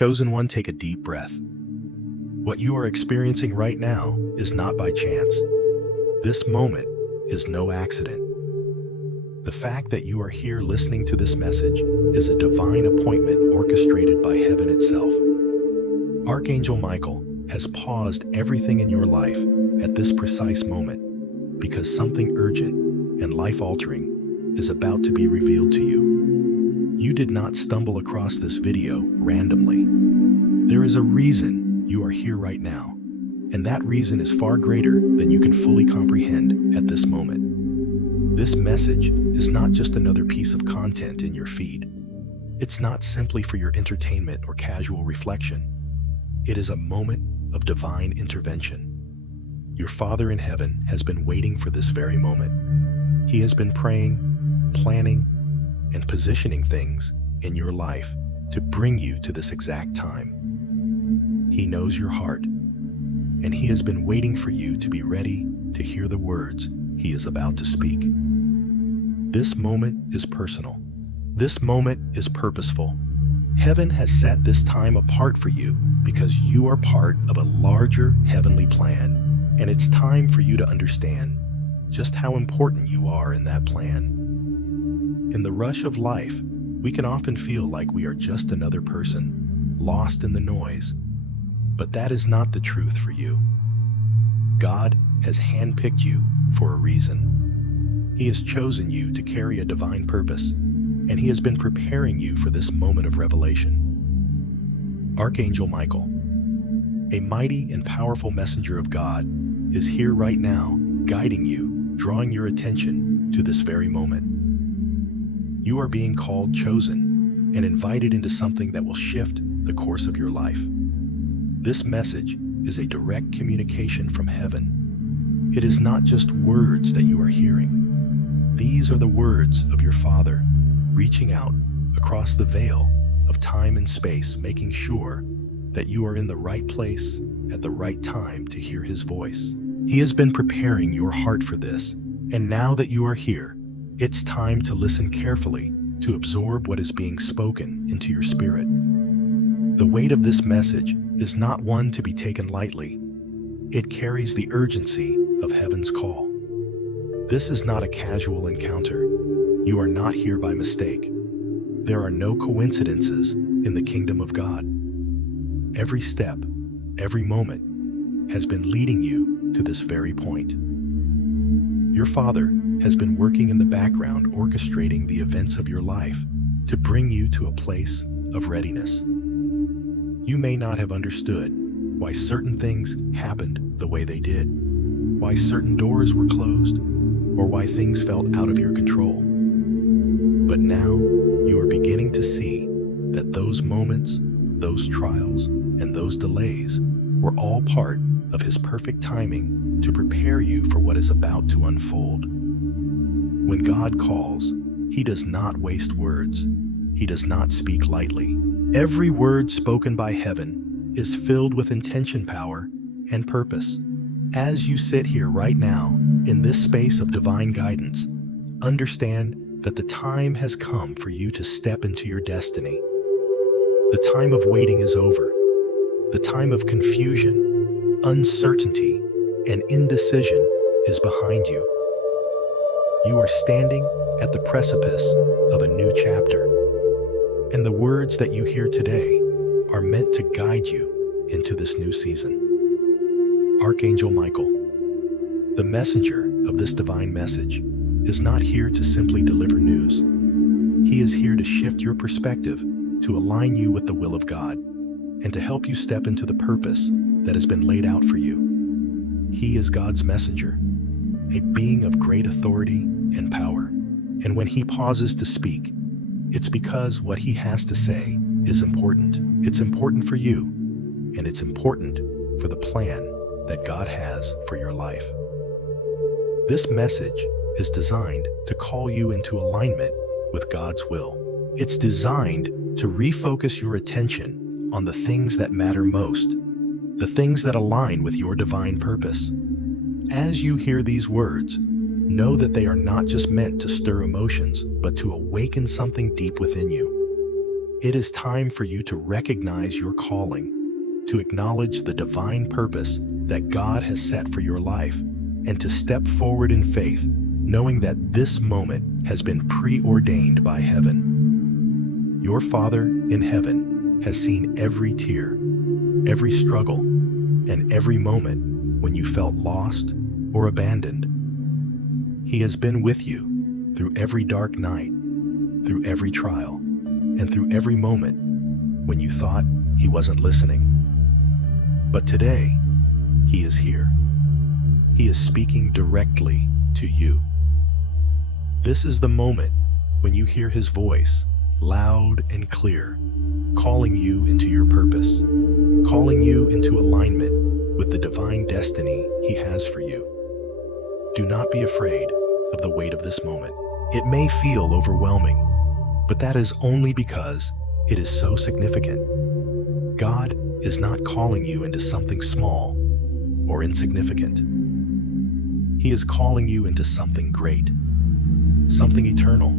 Chosen one, take a deep breath. What you are experiencing right now is not by chance. This moment is no accident. The fact that you are here listening to this message is a divine appointment orchestrated by heaven itself. Archangel Michael has paused everything in your life at this precise moment because something urgent and life-altering is about to be revealed to you. You did not stumble across this video randomly. There is a reason you are here right now, and that reason is far greater than you can fully comprehend at this moment. This message is not just another piece of content in your feed. It's not simply for your entertainment or casual reflection. It is a moment of divine intervention. Your Father in heaven has been waiting for this very moment. He has been praying, planning, and positioning things in your life to bring you to this exact time. He knows your heart, and He has been waiting for you to be ready to hear the words He is about to speak. This moment is personal. This moment is purposeful. Heaven has set this time apart for you because you are part of a larger heavenly plan, and it's time for you to understand just how important you are in that plan. In the rush of life, we can often feel like we are just another person, lost in the noise. But that is not the truth for you. God has handpicked you for a reason. He has chosen you to carry a divine purpose, and He has been preparing you for this moment of revelation. Archangel Michael, a mighty and powerful messenger of God, is here right now, guiding you, drawing your attention to this very moment. You are being called, chosen, and invited into something that will shift the course of your life. This message is a direct communication from heaven. It is not just words that you are hearing. These are the words of your Father, reaching out across the veil of time and space, making sure that you are in the right place at the right time to hear His voice. He has been preparing your heart for this, and now that you are here, it's time to listen carefully to absorb what is being spoken into your spirit. The weight of this message is not one to be taken lightly. It carries the urgency of heaven's call. This is not a casual encounter. You are not here by mistake. There are no coincidences in the kingdom of God. Every step, every moment has been leading you to this very point. Your Father has been working in the background, orchestrating the events of your life to bring you to a place of readiness. You may not have understood why certain things happened the way they did, why certain doors were closed, or why things felt out of your control. But now you are beginning to see that those moments, those trials, and those delays were all part of His perfect timing to prepare you for what is about to unfold. When God calls, He does not waste words. He does not speak lightly. Every word spoken by heaven is filled with intention, power, and purpose. As you sit here right now, in this space of divine guidance, understand that the time has come for you to step into your destiny. The time of waiting is over. The time of confusion, uncertainty, and indecision is behind you. You are standing at the precipice of a new chapter, and the words that you hear today are meant to guide you into this new season. Archangel Michael, the messenger of this divine message, is not here to simply deliver news. He is here to shift your perspective, to align you with the will of God, and to help you step into the purpose that has been laid out for you. He is God's messenger, a being of great authority and power. And when He pauses to speak, it's because what He has to say is important. It's important for you, and it's important for the plan that God has for your life. This message is designed to call you into alignment with God's will. It's designed to refocus your attention on the things that matter most, the things that align with your divine purpose. As you hear these words, know that they are not just meant to stir emotions, but to awaken something deep within you. It is time for you to recognize your calling, to acknowledge the divine purpose that God has set for your life, and to step forward in faith, knowing that this moment has been preordained by heaven. Your Father in heaven has seen every tear, every struggle, and every moment when you felt lost or abandoned. He has been with you through every dark night, through every trial, and through every moment when you thought He wasn't listening. But today, He is here. He is speaking directly to you. This is the moment when you hear His voice, loud and clear, calling you into your purpose, calling you into alignment with the divine destiny He has for you. Do not be afraid of the weight of this moment. It may feel overwhelming, but that is only because it is so significant. God is not calling you into something small or insignificant. He is calling you into something great, something eternal,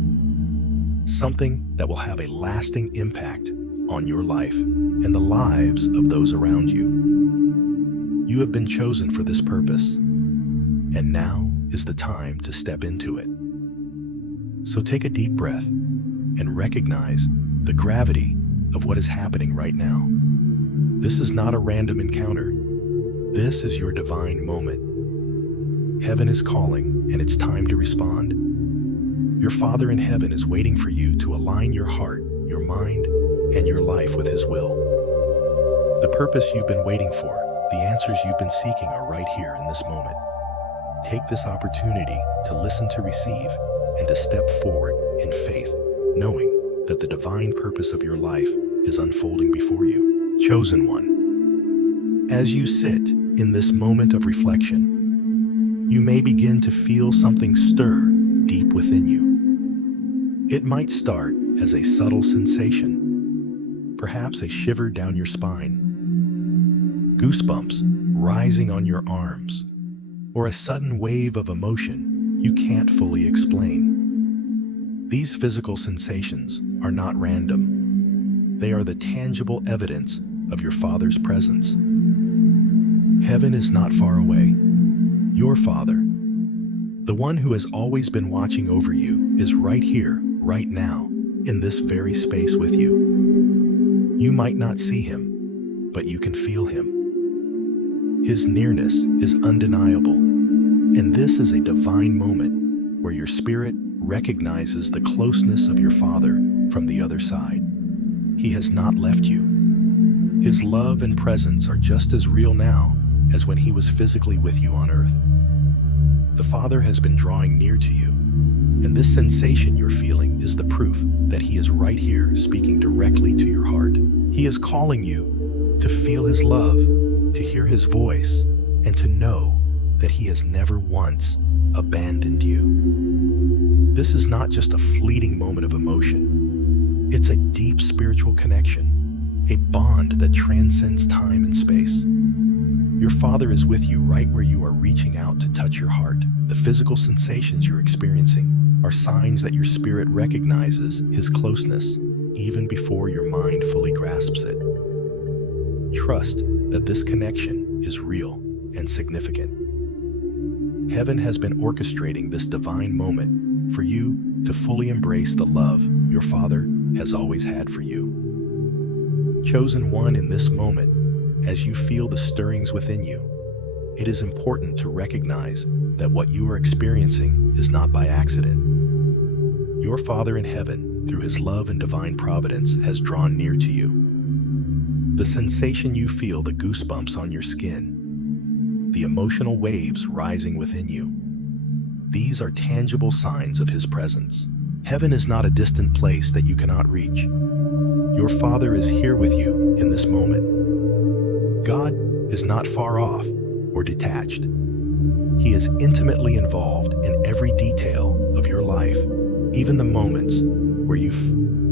something that will have a lasting impact on your life and the lives of those around you. You have been chosen for this purpose, and now is the time to step into it. So take a deep breath and recognize the gravity of what is happening right now. This is not a random encounter. This is your divine moment. Heaven is calling, and it's time to respond. Your Father in heaven is waiting for you to align your heart, your mind, and your life with His will. The purpose you've been waiting for, the answers you've been seeking are right here in this moment. Take this opportunity to listen, to receive, and to step forward in faith, knowing that the divine purpose of your life is unfolding before you. Chosen one. As you sit in this moment of reflection, you may begin to feel something stir deep within you. It might start as a subtle sensation, perhaps a shiver down your spine, goosebumps rising on your arms, or a sudden wave of emotion you can't fully explain. These physical sensations are not random. They are the tangible evidence of your Father's presence. Heaven is not far away. Your Father, the one who has always been watching over you, is right here, right now, in this very space with you. You might not see Him, but you can feel Him. His nearness is undeniable, and this is a divine moment where your spirit recognizes the closeness of your Father from the other side. He has not left you. His love and presence are just as real now as when He was physically with you on earth. The Father has been drawing near to you, and this sensation you're feeling is the proof that He is right here, speaking directly to your heart. He is calling you to feel His love, to hear His voice, and to know that He has never once abandoned you. This is not just a fleeting moment of emotion. It's a deep spiritual connection, a bond that transcends time and space. Your Father is with you right where you are, reaching out to touch your heart. The physical sensations you're experiencing are signs that your spirit recognizes His closeness even before your mind fully grasps it. Trust that this connection is real and significant. Heaven has been orchestrating this divine moment for you to fully embrace the love your Father has always had for you. Chosen one, in this moment, as you feel the stirrings within you, it is important to recognize that what you are experiencing is not by accident. Your Father in heaven, through His love and divine providence, has drawn near to you. The sensation you feel, the goosebumps on your skin, the emotional waves rising within you, these are tangible signs of His presence. Heaven is not a distant place that you cannot reach. Your Father is here with you in this moment. God is not far off or detached. He is intimately involved in every detail of your life, even the moments where you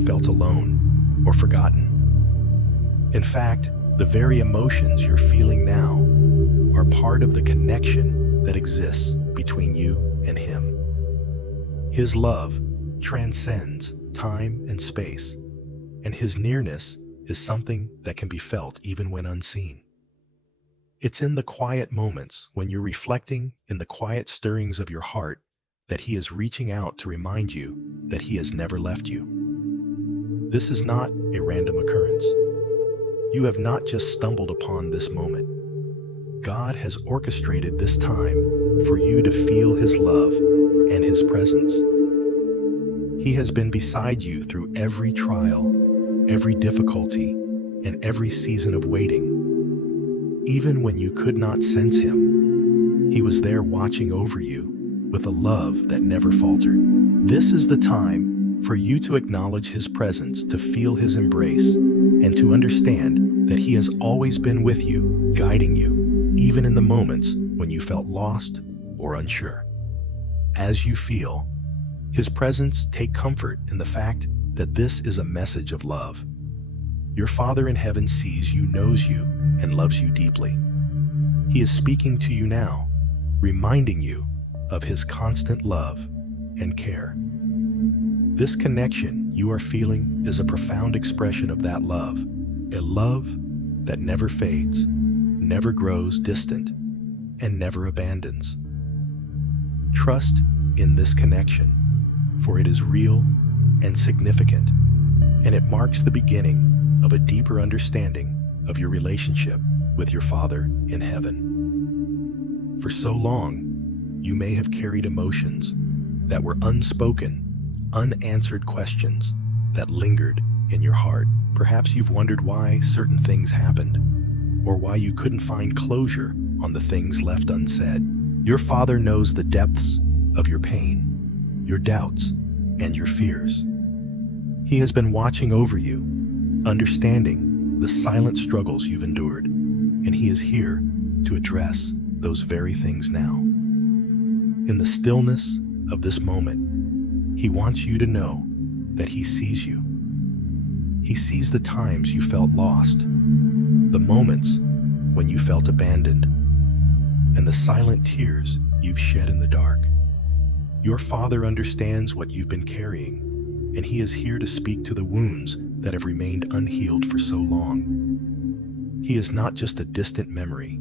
felt alone or forgotten. In fact, the very emotions you're feeling now are part of the connection that exists between you and Him. His love transcends time and space, and his nearness is something that can be felt even when unseen. It's in the quiet moments when you're reflecting in the quiet stirrings of your heart that he is reaching out to remind you that he has never left you. This is not a random occurrence. You have not just stumbled upon this moment. God has orchestrated this time for you to feel his love and his presence. He has been beside you through every trial, every difficulty, and every season of waiting. Even when you could not sense him, he was there watching over you with a love that never faltered. This is the time for you to acknowledge his presence, to feel his embrace, and to understand that he has always been with you, guiding you, even in the moments when you felt lost or unsure. As you feel his presence, take comfort in the fact that this is a message of love. Your Father in heaven sees you, knows you, and loves you deeply. He is speaking to you now, reminding you of his constant love and care. This connection you are feeling is a profound expression of that love, a love that never fades, never grows distant, and never abandons. Trust in this connection, for it is real and significant, and it marks the beginning of a deeper understanding of your relationship with your Father in heaven. For so long, you may have carried emotions that were unspoken, unanswered questions that lingered in your heart. Perhaps you've wondered why certain things happened, or why you couldn't find closure on the things left unsaid. Your Father knows the depths of your pain, your doubts, and your fears. He has been watching over you, understanding the silent struggles you've endured, and he is here to address those very things now. In the stillness of this moment, he wants you to know that he sees you. He sees the times you felt lost, the moments when you felt abandoned, and the silent tears you've shed in the dark. Your Father understands what you've been carrying, and he is here to speak to the wounds that have remained unhealed for so long. He is not just a distant memory.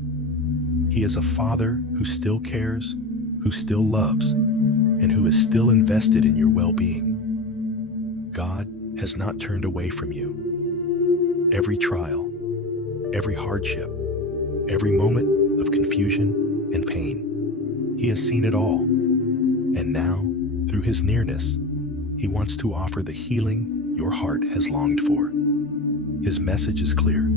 He is a Father who still cares, who still loves, and who is still invested in your well-being. God has not turned away from you. Every trial, every hardship, every moment of confusion and pain, he has seen it all. And now, through his nearness, he wants to offer the healing your heart has longed for. His message is clear.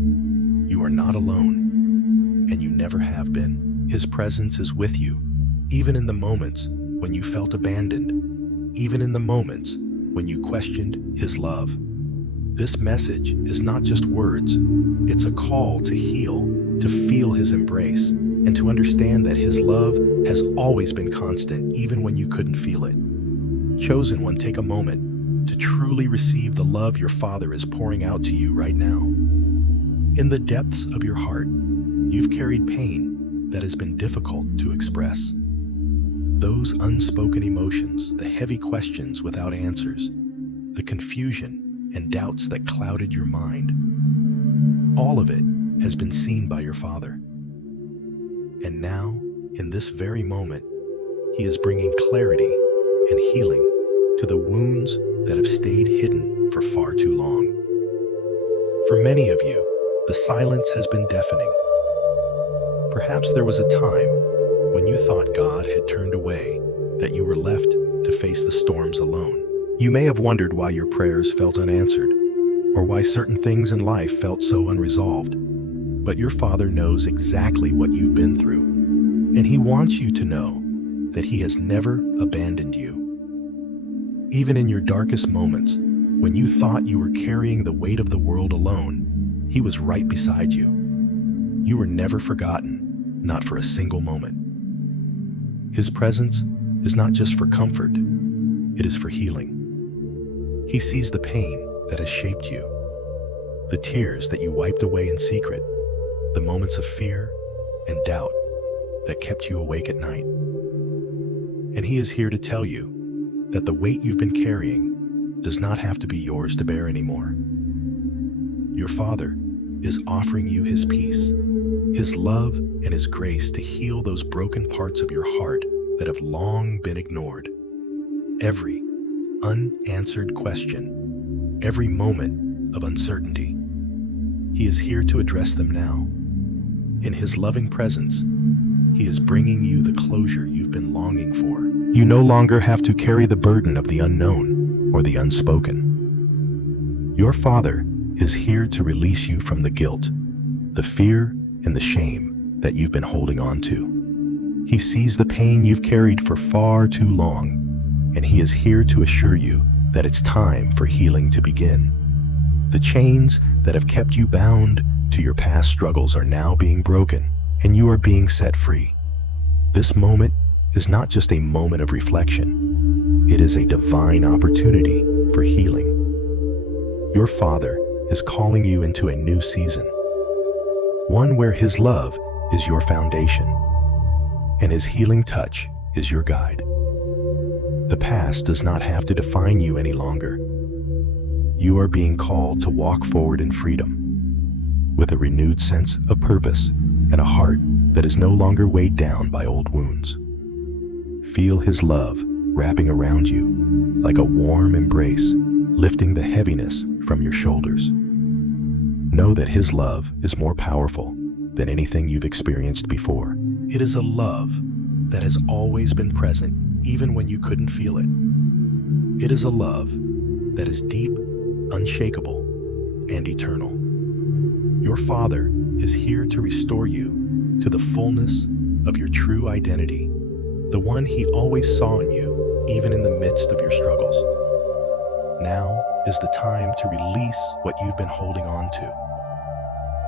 You are not alone, and you never have been. His presence is with you, even in the moments when you felt abandoned, even in the moments when you questioned his love. This message is not just words, it's a call to heal, to feel his embrace, and to understand that his love has always been constant, even when you couldn't feel it. Chosen one, take a moment to truly receive the love your Father is pouring out to you right now. In the depths of your heart, you've carried pain that has been difficult to express. Those unspoken emotions, the heavy questions without answers, the confusion and doubts that clouded your mind, all of it has been seen by your Father. And now, in this very moment, he is bringing clarity and healing to the wounds that have stayed hidden for far too long. For many of you, the silence has been deafening. Perhaps there was a time when you thought God had turned away, that you were left to face the storms alone. You may have wondered why your prayers felt unanswered, or why certain things in life felt so unresolved. But your Father knows exactly what you've been through, and he wants you to know that he has never abandoned you. Even in your darkest moments, when you thought you were carrying the weight of the world alone, he was right beside you. You were never forgotten, not for a single moment. His presence is not just for comfort, it is for healing. He sees the pain that has shaped you, the tears that you wiped away in secret, the moments of fear and doubt that kept you awake at night. And he is here to tell you that the weight you've been carrying does not have to be yours to bear anymore. Your Father is offering you His peace, His love, and His grace to heal those broken parts of your heart that have long been ignored. Every unanswered question, every moment of uncertainty, He is here to address them now. In His loving presence, He is bringing you the closure you've been longing for. You no longer have to carry the burden of the unknown or the unspoken. Your Father is here to release you from the guilt, the fear, and the shame that you've been holding on to. He sees the pain you've carried for far too long, and He is here to assure you that it's time for healing to begin. The chains that have kept you bound to your past struggles are now being broken, and you are being set free. This moment is not just a moment of reflection. It is a divine opportunity for healing. Your Father is calling you into a new season, one where His love is your foundation, and His healing touch is your guide. The past does not have to define you any longer. You are being called to walk forward in freedom, with a renewed sense of purpose and a heart that is no longer weighed down by old wounds. Feel His love wrapping around you like a warm embrace, lifting the heaviness from your shoulders. Know that His love is more powerful than anything you've experienced before. It is a love that has always been present, even when you couldn't feel it. It is a love that is deep, unshakable, and eternal. Your Father is here to restore you to the fullness of your true identity, the one He always saw in you, even in the midst of your struggles. Now is the time to release what you've been holding on to.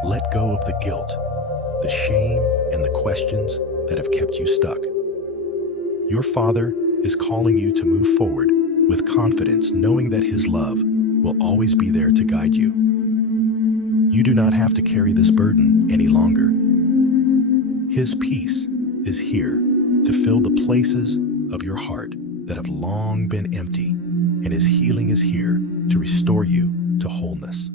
Let go of the guilt, the shame, and the questions that have kept you stuck. Your Father is calling you to move forward with confidence, knowing that His love will always be there to guide you. You do not have to carry this burden any longer. His peace is here to fill the places of your heart that have long been empty, and His healing is here to restore you to wholeness.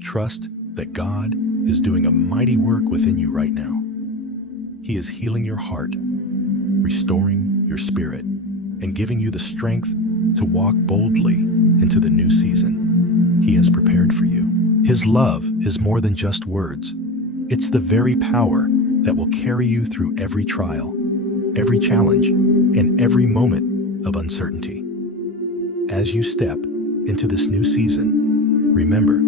Trust that God is doing a mighty work within you right now. He is healing your heart, restoring your spirit, and giving you the strength to walk boldly into the new season He has prepared for you. His love is more than just words. It's the very power that will carry you through every trial, every challenge, and every moment of uncertainty. As you step into this new season, remember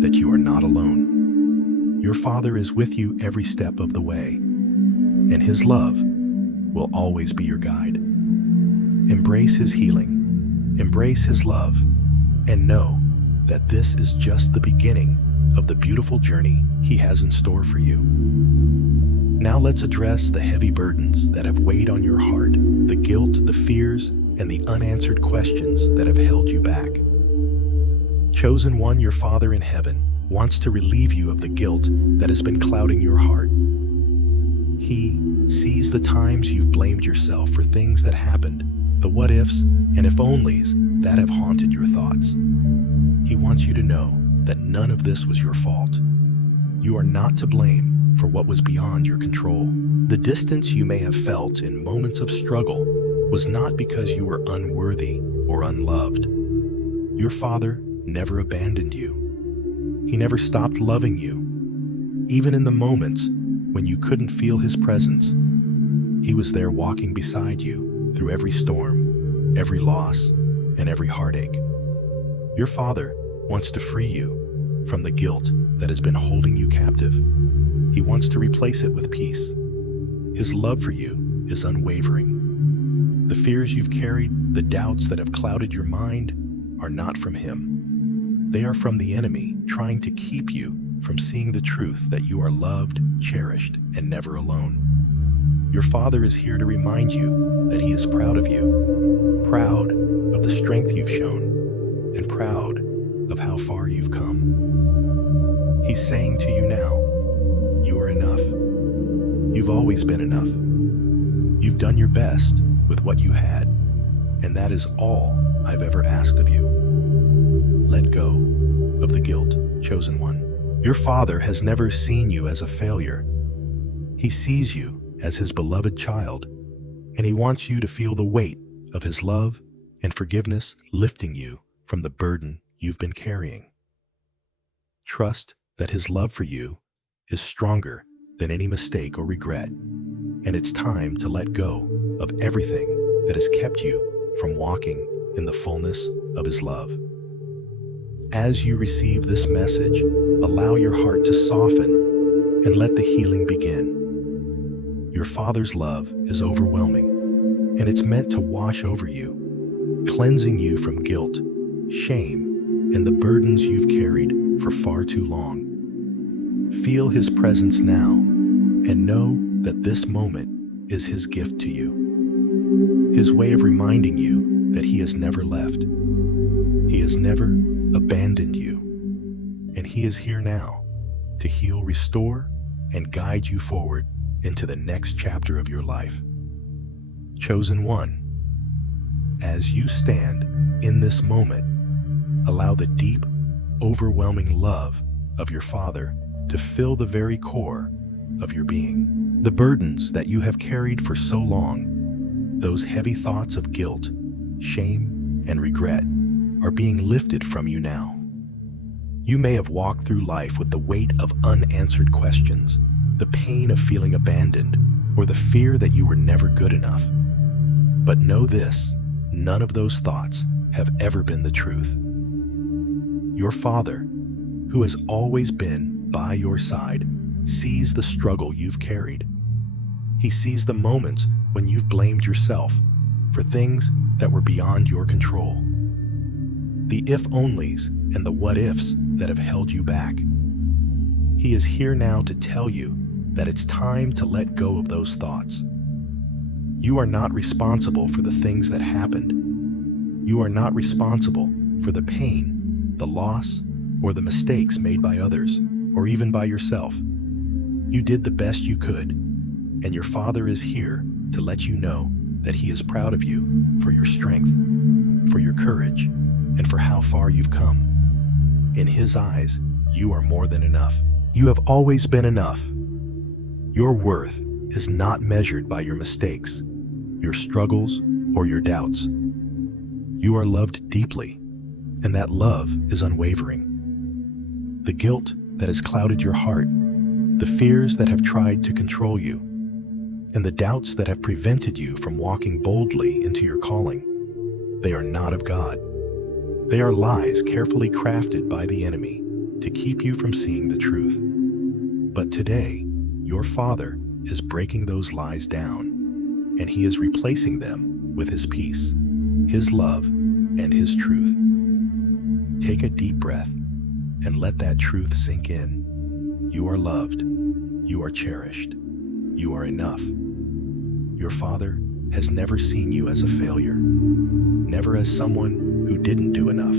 that you are not alone. Your Father is with you every step of the way, and His love will always be your guide. Embrace His healing, embrace His love, and know that this is just the beginning of the beautiful journey He has in store for you. Now let's address the heavy burdens that have weighed on your heart, the guilt, the fears, and the unanswered questions that have held you back. Chosen one, your Father in heaven wants to relieve you of the guilt that has been clouding your heart. He sees the times you've blamed yourself for things that happened, the what-ifs and if-onlys that have haunted your thoughts. He wants you to know that none of this was your fault. You are not to blame for what was beyond your control. The distance you may have felt in moments of struggle was not because you were unworthy or unloved. Your Father never abandoned you. He never stopped loving you. Even in the moments when you couldn't feel His presence, He was there walking beside you through every storm, every loss, and every heartache. Your Father wants to free you from the guilt that has been holding you captive. He wants to replace it with peace. His love for you is unwavering. The fears you've carried, the doubts that have clouded your mind, are not from Him. They are from the enemy trying to keep you from seeing the truth that you are loved, cherished, and never alone. Your Father is here to remind you that He is proud of you, proud of the strength you've shown, and proud of how far you've come. He's saying to you now, you are enough. You've always been enough. You've done your best with what you had, and that is all I've ever asked of you. Let go of the guilt. chosen one. Your Father has never seen you as a failure. He sees you as His beloved child, and He wants you to feel the weight of His love and forgiveness lifting you from the burden you've been carrying. Trust that His love for you is stronger than any mistake or regret, and it's time to let go of everything that has kept you from walking in the fullness of His love. As you receive this message, allow your heart to soften and let the healing begin. Your Father's love is overwhelming, and it's meant to wash over you, cleansing you from guilt, shame, and the burdens you've carried for far too long. Feel His presence now, and know that this moment is His gift to you. His way of reminding you that He has never left. He has never abandoned you, and He is here now to heal, restore, and guide you forward into the next chapter of your life. Chosen one, as you stand in this moment, allow the deep, overwhelming love of your Father to fill the very core of your being. The burdens that you have carried for so long, those heavy thoughts of guilt, shame, and regret, are being lifted from you now. You may have walked through life with the weight of unanswered questions, the pain of feeling abandoned, or the fear that you were never good enough. But know this, none of those thoughts have ever been the truth. Your Father, who has always been by your side, sees the struggle you've carried. He sees the moments when you've blamed yourself for things that were beyond your control. The if-onlys and the what-ifs that have held you back. He is here now to tell you that it's time to let go of those thoughts. You are not responsible for the things that happened. You are not responsible for the pain, the loss, or the mistakes made by others, or even by yourself. You did the best you could, and your Father is here to let you know that He is proud of you for your strength, for your courage, and for how far you've come. In His eyes, you are more than enough. You have always been enough. Your worth is not measured by your mistakes, your struggles, or your doubts. You are loved deeply, and that love is unwavering. The guilt that has clouded your heart, the fears that have tried to control you, and the doubts that have prevented you from walking boldly into your calling, they are not of God. They are lies carefully crafted by the enemy to keep you from seeing the truth. But today, your Father is breaking those lies down, and He is replacing them with His peace, His love, and His truth. Take a deep breath and let that truth sink in. You are loved. You are cherished. You are enough. Your Father has never seen you as a failure, never as someone who didn't do enough.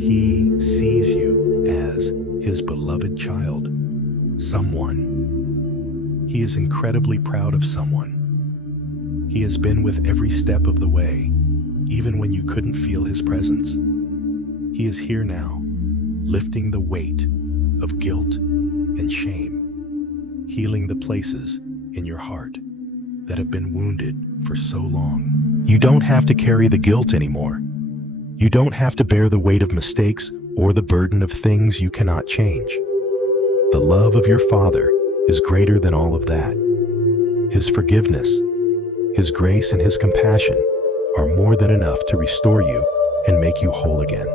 He sees you as His beloved child, someone. He is incredibly proud of someone. He has been with every step of the way, even when you couldn't feel His presence. He is here now, lifting the weight of guilt and shame, healing the places in your heart that have been wounded for so long. You don't have to carry the guilt anymore. You don't have to bear the weight of mistakes or the burden of things you cannot change. The love of your Father is greater than all of that. His forgiveness, His grace, and His compassion are more than enough to restore you and make you whole again.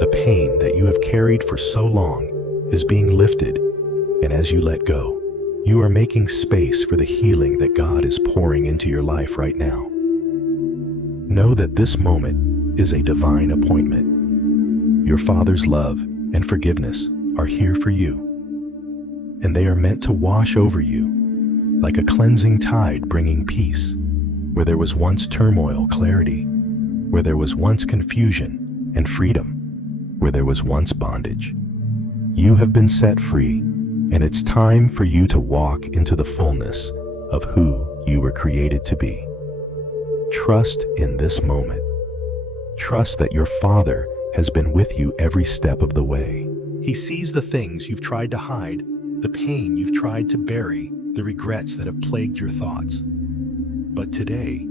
The pain that you have carried for so long is being lifted, and as you let go, you are making space for the healing that God is pouring into your life right now. Know that this moment is a divine appointment. Your Father's love and forgiveness are here for you, and they are meant to wash over you like a cleansing tide, bringing peace where there was once turmoil, clarity where there was once confusion, and freedom where there was once bondage. You have been set free, and it's time for you to walk into the fullness of who you were created to be. Trust in this moment. Trust that your Father has been with you every step of the way. He sees the things you've tried to hide, the pain you've tried to bury, the regrets that have plagued your thoughts. But today,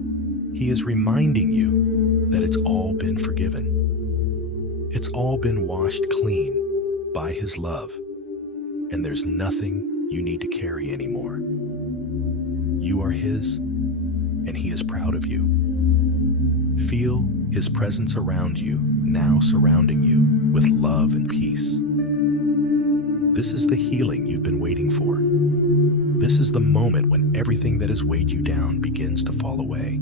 He is reminding you that it's all been forgiven. It's all been washed clean by His love, and there's nothing you need to carry anymore. You are His, and He is proud of you. Feel His presence around you, now surrounding you with love and peace. This is the healing you've been waiting for. This is the moment when everything that has weighed you down begins to fall away.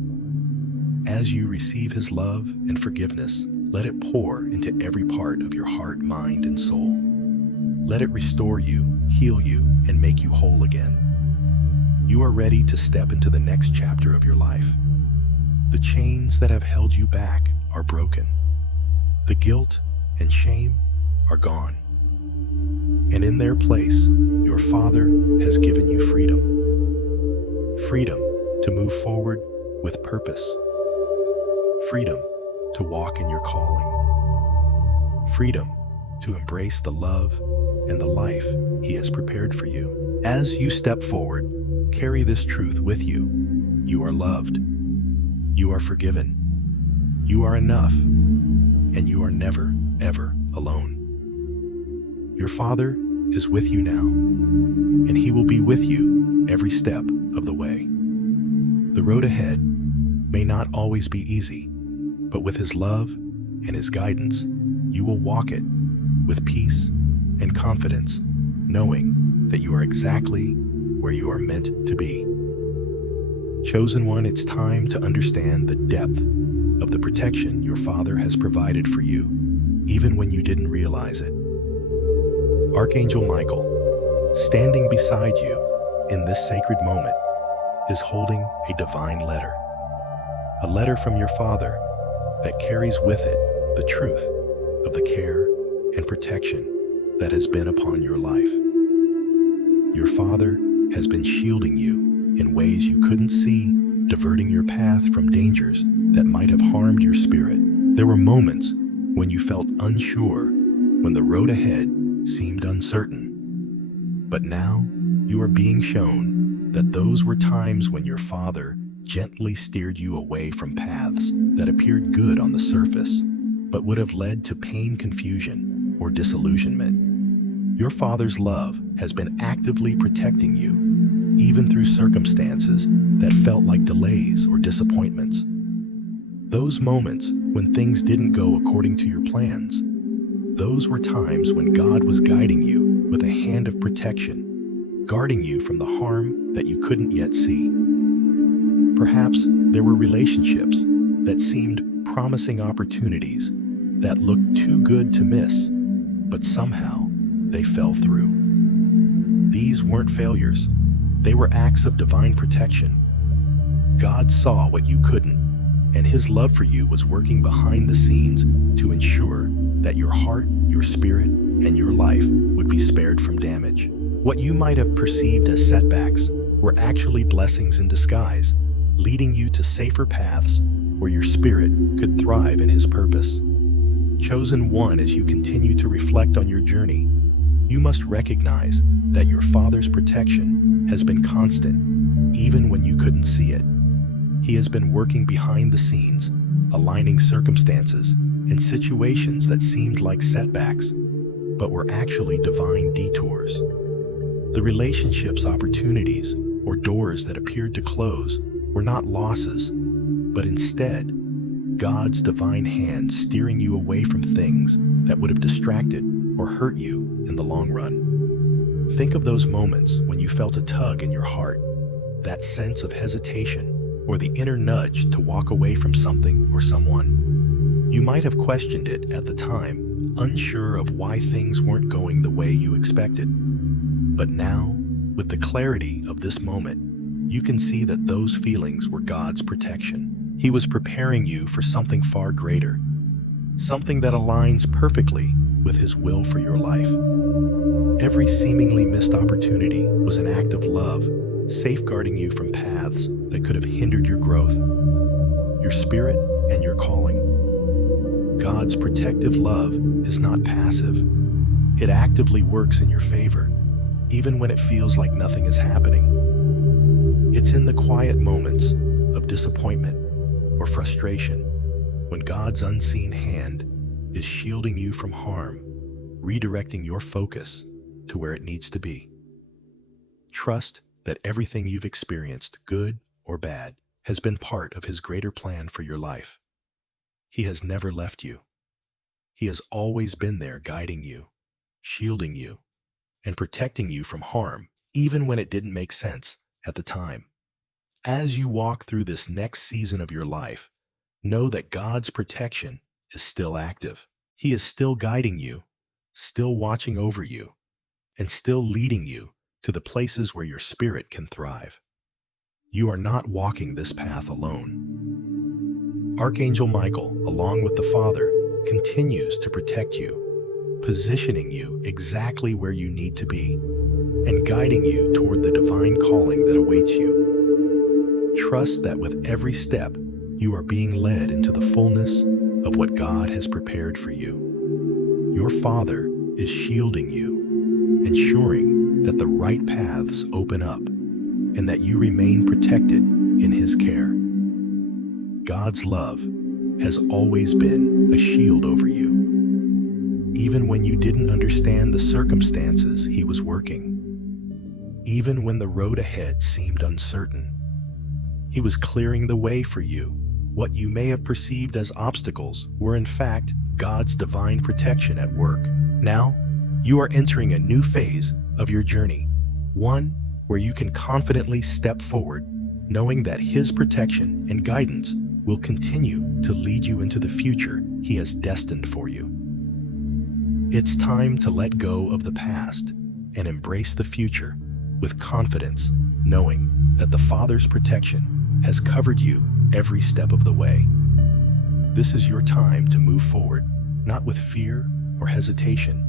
As you receive His love and forgiveness, let it pour into every part of your heart, mind, and soul. Let it restore you, heal you, and make you whole again. You are ready to step into the next chapter of your life. The chains that have held you back are broken. The guilt and shame are gone. And in their place, your Father has given you freedom. Freedom to move forward with purpose. Freedom to walk in your calling. Freedom to embrace the love and the life He has prepared for you. As you step forward, carry this truth with you. You are loved. You are forgiven. You are enough. And you are never, ever alone. Your Father is with you now, and He will be with you every step of the way. The road ahead may not always be easy, but with His love and His guidance, you will walk it with peace and confidence, knowing that you are exactly where you are meant to be. Chosen one, it's time to understand the depth of the protection your Father has provided for you, even when you didn't realize it. Archangel Michael, standing beside you in this sacred moment, is holding a divine letter. A letter from your Father that carries with it the truth of the care and protection that has been upon your life. Your Father has been shielding you in ways you couldn't see, diverting your path from dangers that might have harmed your spirit. There were moments when you felt unsure, when the road ahead seemed uncertain. But now you are being shown that those were times when your Father gently steered you away from paths that appeared good on the surface, but would have led to pain, confusion, or disillusionment. Your Father's love has been actively protecting you, even through circumstances that felt like delays or disappointments. Those moments when things didn't go according to your plans, those were times when God was guiding you with a hand of protection, guarding you from the harm that you couldn't yet see. Perhaps there were relationships that seemed promising opportunities that looked too good to miss, but somehow they fell through. These weren't failures. They were acts of divine protection. God saw what you couldn't, and His love for you was working behind the scenes to ensure that your heart, your spirit, and your life would be spared from damage. What you might have perceived as setbacks were actually blessings in disguise, leading you to safer paths where your spirit could thrive in His purpose. Chosen one, as you continue to reflect on your journey, you must recognize that your Father's protection has been constant, even when you couldn't see it. He has been working behind the scenes, aligning circumstances and situations that seemed like setbacks, but were actually divine detours. The relationships, opportunities, or doors that appeared to close were not losses, but instead, God's divine hand steering you away from things that would have distracted or hurt you in the long run. Think of those moments when you felt a tug in your heart, that sense of hesitation, or the inner nudge to walk away from something or someone. You might have questioned it at the time, unsure of why things weren't going the way you expected. But now, with the clarity of this moment, you can see that those feelings were God's protection. He was preparing you for something far greater, something that aligns perfectly with His will for your life. Every seemingly missed opportunity was an act of love, safeguarding you from paths that could have hindered your growth, your spirit, and your calling. God's protective love is not passive. It actively works in your favor, even when it feels like nothing is happening. It's in the quiet moments of disappointment or frustration when God's unseen hand is shielding you from harm, redirecting your focus to where it needs to be. Trust that everything you've experienced, good or bad, has been part of His greater plan for your life. He has never left you. He has always been there guiding you, shielding you, and protecting you from harm, even when it didn't make sense at the time. As you walk through this next season of your life, know that God's protection is still active. He is still guiding you, still watching over you, and still leading you to the places where your spirit can thrive. You are not walking this path alone. Archangel Michael, along with the Father, continues to protect you, positioning you exactly where you need to be, and guiding you toward the divine calling that awaits you. Trust that with every step, you are being led into the fullness of what God has prepared for you. Your Father is shielding you, ensuring that the right paths open up and that you remain protected in His care. God's love has always been a shield over you. Even when you didn't understand the circumstances He was working, even when the road ahead seemed uncertain, He was clearing the way for you. What you may have perceived as obstacles were in fact God's divine protection at work. Now, you are entering a new phase of your journey, one where you can confidently step forward, knowing that His protection and guidance will continue to lead you into the future He has destined for you. It's time to let go of the past and embrace the future with confidence, knowing that the Father's protection has covered you every step of the way. This is your time to move forward, not with fear or hesitation,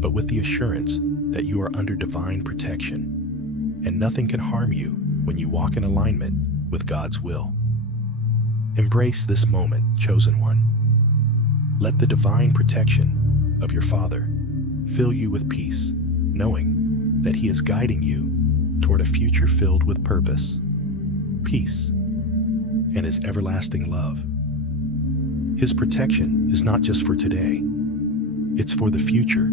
but with the assurance that you are under divine protection, and nothing can harm you when you walk in alignment with God's will. Embrace this moment, chosen one. Let the divine protection of your Father fill you with peace, knowing that He is guiding you toward a future filled with purpose, peace, and His everlasting love. His protection is not just for today, it's for the future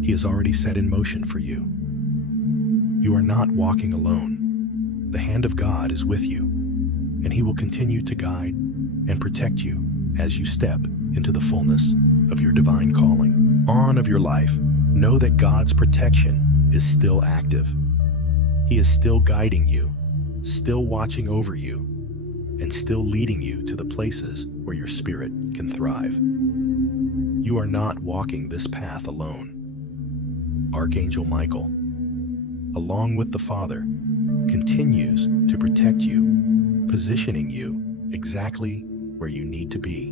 He has already set in motion for you. You are not walking alone. The hand of God is with you, and He will continue to guide and protect you as you step into the fullness of your divine calling. On of your life, know that God's protection is still active. He is still guiding you, still watching over you, and still leading you to the places where your spirit can thrive. You are not walking this path alone. Archangel Michael, along with the Father, continues to protect you, positioning you exactly where you need to be,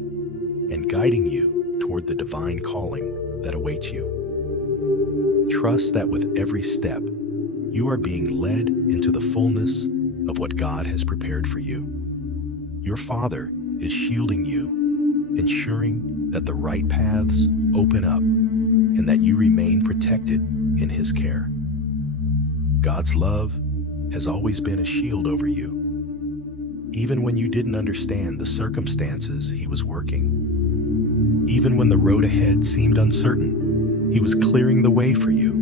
and guiding you toward the divine calling that awaits you. Trust that with every step, you are being led into the fullness of what God has prepared for you. Your Father is shielding you, ensuring that the right paths open up and that you remain protected in His care. God's love has always been a shield over you. Even when you didn't understand the circumstances He was working, even when the road ahead seemed uncertain, He was clearing the way for you.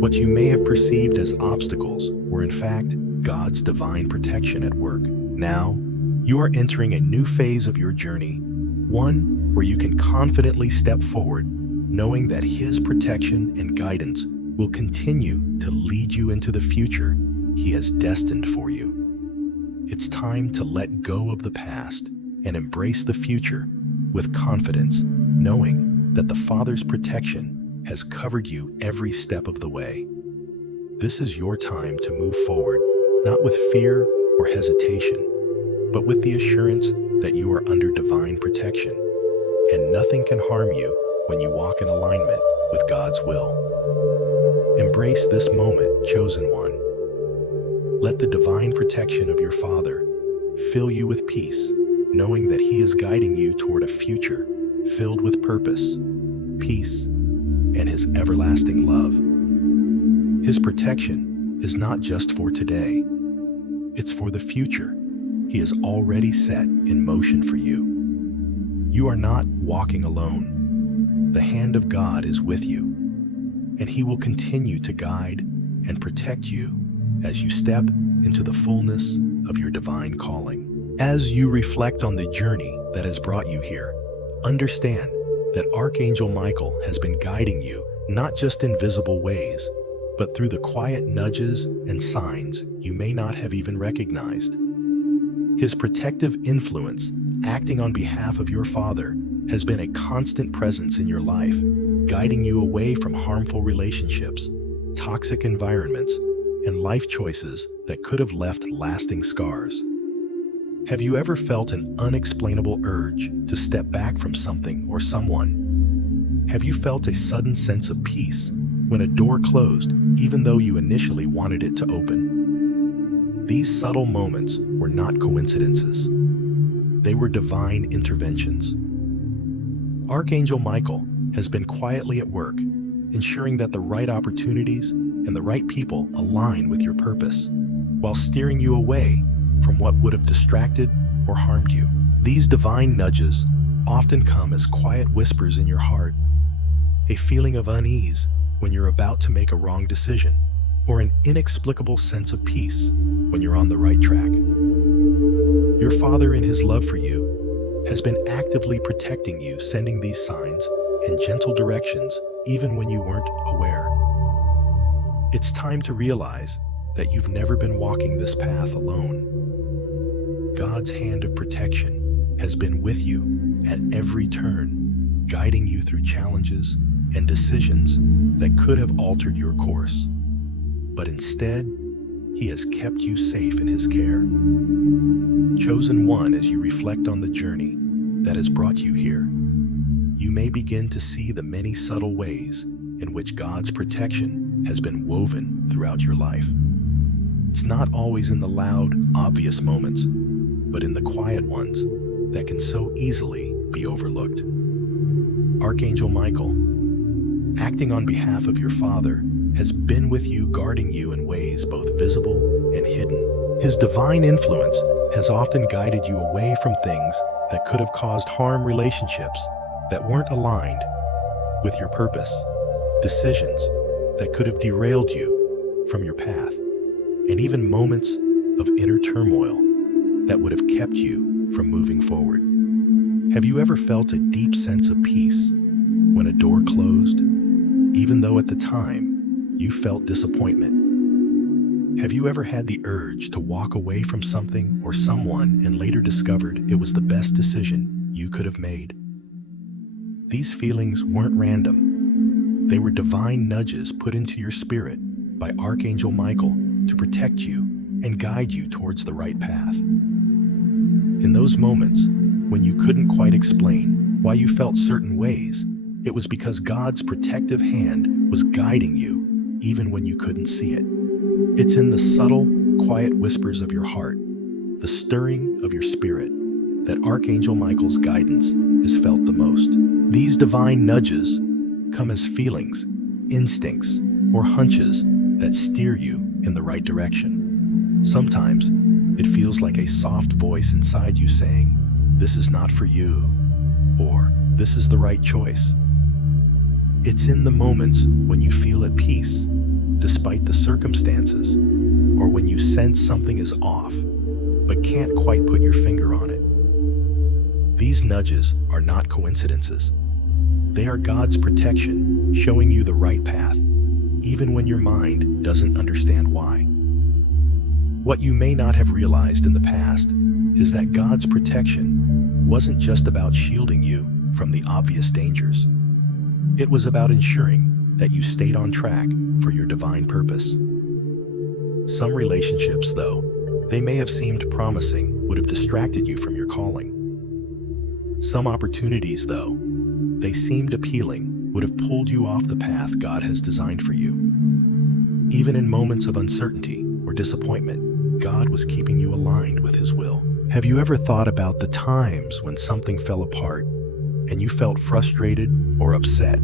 What you may have perceived as obstacles were in fact God's divine protection at work. Now, you are entering a new phase of your journey, one where you can confidently step forward, knowing that His protection and guidance will continue to lead you into the future He has destined for you. It's time to let go of the past and embrace the future with confidence, knowing that the Father's protection has covered you every step of the way. This is your time to move forward, not with fear or hesitation, but with the assurance that you are under divine protection, and nothing can harm you when you walk in alignment with God's will. Embrace this moment, chosen one. Let the divine protection of your Father fill you with peace, knowing that He is guiding you toward a future filled with purpose, peace, and His everlasting love. His protection is not just for today, it's for the future He has already set in motion for you. You are not walking alone. The hand of God is with you, and He will continue to guide and protect you as you step into the fullness of your divine calling. As you reflect on the journey that has brought you here, understand that Archangel Michael has been guiding you not just in visible ways, but through the quiet nudges and signs you may not have even recognized. His protective influence, acting on behalf of your Father, has been a constant presence in your life, guiding you away from harmful relationships, toxic environments, and life choices that could have left lasting scars. Have you ever felt an unexplainable urge to step back from something or someone? Have you felt a sudden sense of peace when a door closed, even though you initially wanted it to open? These subtle moments were not coincidences. They were divine interventions. Archangel Michael has been quietly at work, ensuring that the right opportunities and the right people align with your purpose, while steering you away from what would have distracted or harmed you. These divine nudges often come as quiet whispers in your heart, a feeling of unease when you're about to make a wrong decision, or an inexplicable sense of peace when you're on the right track. Your Father, in His love for you, has been actively protecting you, sending these signs and gentle directions even when you weren't aware. It's time to realize that you've never been walking this path alone. God's hand of protection has been with you at every turn, guiding you through challenges and decisions that could have altered your course. But instead, He has kept you safe in His care. Chosen one, as you reflect on the journey that has brought you here, you may begin to see the many subtle ways in which God's protection has been woven throughout your life. It's not always in the loud, obvious moments, but in the quiet ones that can so easily be overlooked. Archangel Michael, acting on behalf of your Father, has been with you, guarding you in ways both visible and hidden. His divine influence has often guided you away from things that could have caused harm, relationships that weren't aligned with your purpose, decisions that could have derailed you from your path, and even moments of inner turmoil that would have kept you from moving forward. Have you ever felt a deep sense of peace when a door closed, even though at the time you felt disappointment? Have you ever had the urge to walk away from something or someone and later discovered it was the best decision you could have made? These feelings weren't random. They were divine nudges put into your spirit by Archangel Michael to protect you and guide you towards the right path. In those moments when you couldn't quite explain why you felt certain ways, it was because God's protective hand was guiding you even when you couldn't see it. It's in the subtle, quiet whispers of your heart, the stirring of your spirit, that Archangel Michael's guidance is felt the most. These divine nudges come as feelings, instincts, or hunches that steer you in the right direction. Sometimes it feels like a soft voice inside you saying, "This is not for you," or "This is the right choice." It's in the moments when you feel at peace, despite the circumstances, or when you sense something is off, but can't quite put your finger on it. These nudges are not coincidences. They are God's protection, showing you the right path, even when your mind doesn't understand why. What you may not have realized in the past is that God's protection wasn't just about shielding you from the obvious dangers. It was about ensuring that you stayed on track for your divine purpose. Some relationships, though they may have seemed promising, would have distracted you from your calling. Some opportunities, though they seemed appealing, would have pulled you off the path God has designed for you. Even in moments of uncertainty or disappointment, God was keeping you aligned with His will. Have you ever thought about the times when something fell apart and you felt frustrated or upset,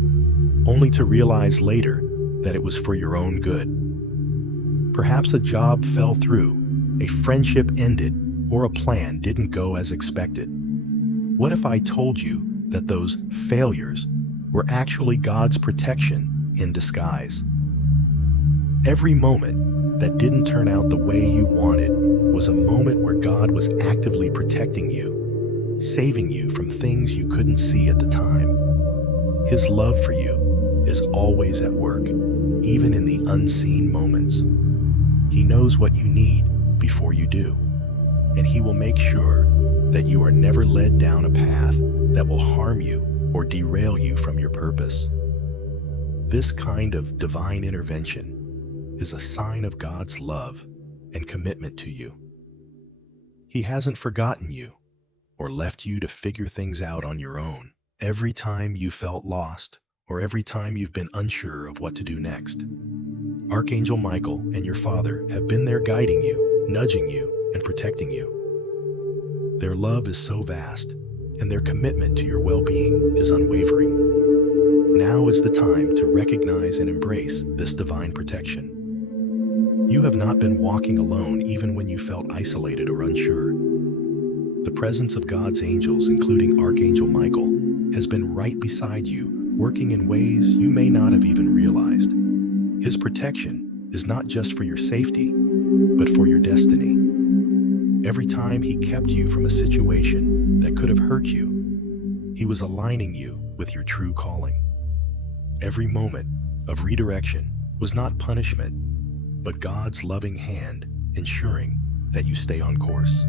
only to realize later that it was for your own good. Perhaps a job fell through, a friendship ended, or a plan didn't go as expected. What if I told you that those failures were actually God's protection in disguise? Every moment that didn't turn out the way you wanted was a moment where God was actively protecting you, saving you from things you couldn't see at the time. His love for you is always at work, even in the unseen moments. He knows what you need before you do, and He will make sure that you are never led down a path that will harm you or derail you from your purpose. This kind of divine intervention is a sign of God's love and commitment to you. He hasn't forgotten you or left you to figure things out on your own. Every time you felt lost or every time you've been unsure of what to do next, Archangel Michael and your Father have been there guiding you, nudging you, and protecting you. Their love is so vast, and their commitment to your well-being is unwavering. Now is the time to recognize and embrace this divine protection. You have not been walking alone even when you felt isolated or unsure. The presence of God's angels, including Archangel Michael, has been right beside you, working in ways you may not have even realized. His protection is not just for your safety, but for your destiny. Every time He kept you from a situation that could have hurt you, He was aligning you with your true calling. Every moment of redirection was not punishment, but God's loving hand ensuring that you stay on course.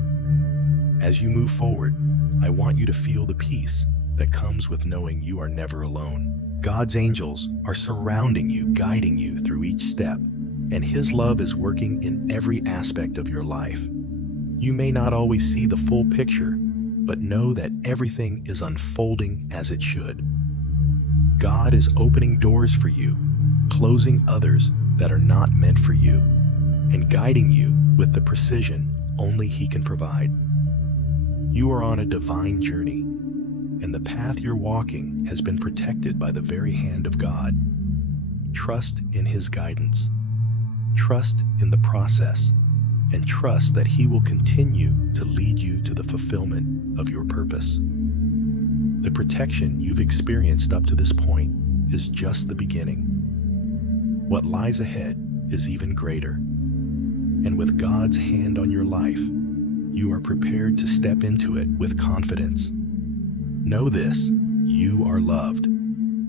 As you move forward, I want you to feel the peace that comes with knowing you are never alone. God's angels are surrounding you, guiding you through each step, and His love is working in every aspect of your life. You may not always see the full picture, but know that everything is unfolding as it should. God is opening doors for you, closing others that are not meant for you, and guiding you with the precision only He can provide. You are on a divine journey, and the path you're walking has been protected by the very hand of God. Trust in His guidance. Trust in the process, and trust that He will continue to lead you to the fulfillment of your purpose. The protection you've experienced up to this point is just the beginning. What lies ahead is even greater. And with God's hand on your life, you are prepared to step into it with confidence. Know this: you are loved,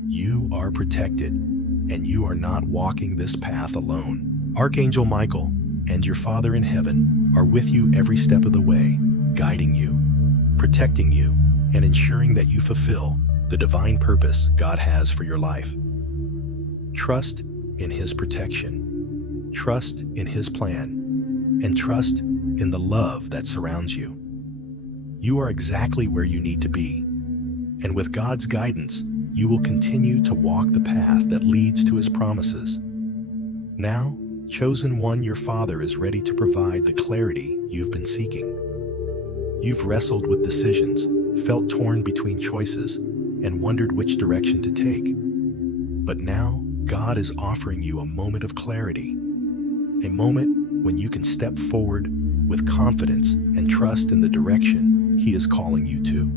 you are protected, and you are not walking this path alone. Archangel Michael and your Father in heaven are with you every step of the way, guiding you, protecting you, and ensuring that you fulfill the divine purpose God has for your life. Trust in His protection, trust in His plan, and trust in the love that surrounds you. You are exactly where you need to be, and with God's guidance, you will continue to walk the path that leads to His promises. Now, chosen one, your Father is ready to provide the clarity you've been seeking. You've wrestled with decisions, felt torn between choices, and wondered which direction to take. But now, God is offering you a moment of clarity, a moment when you can step forward with confidence and trust in the direction He is calling you to.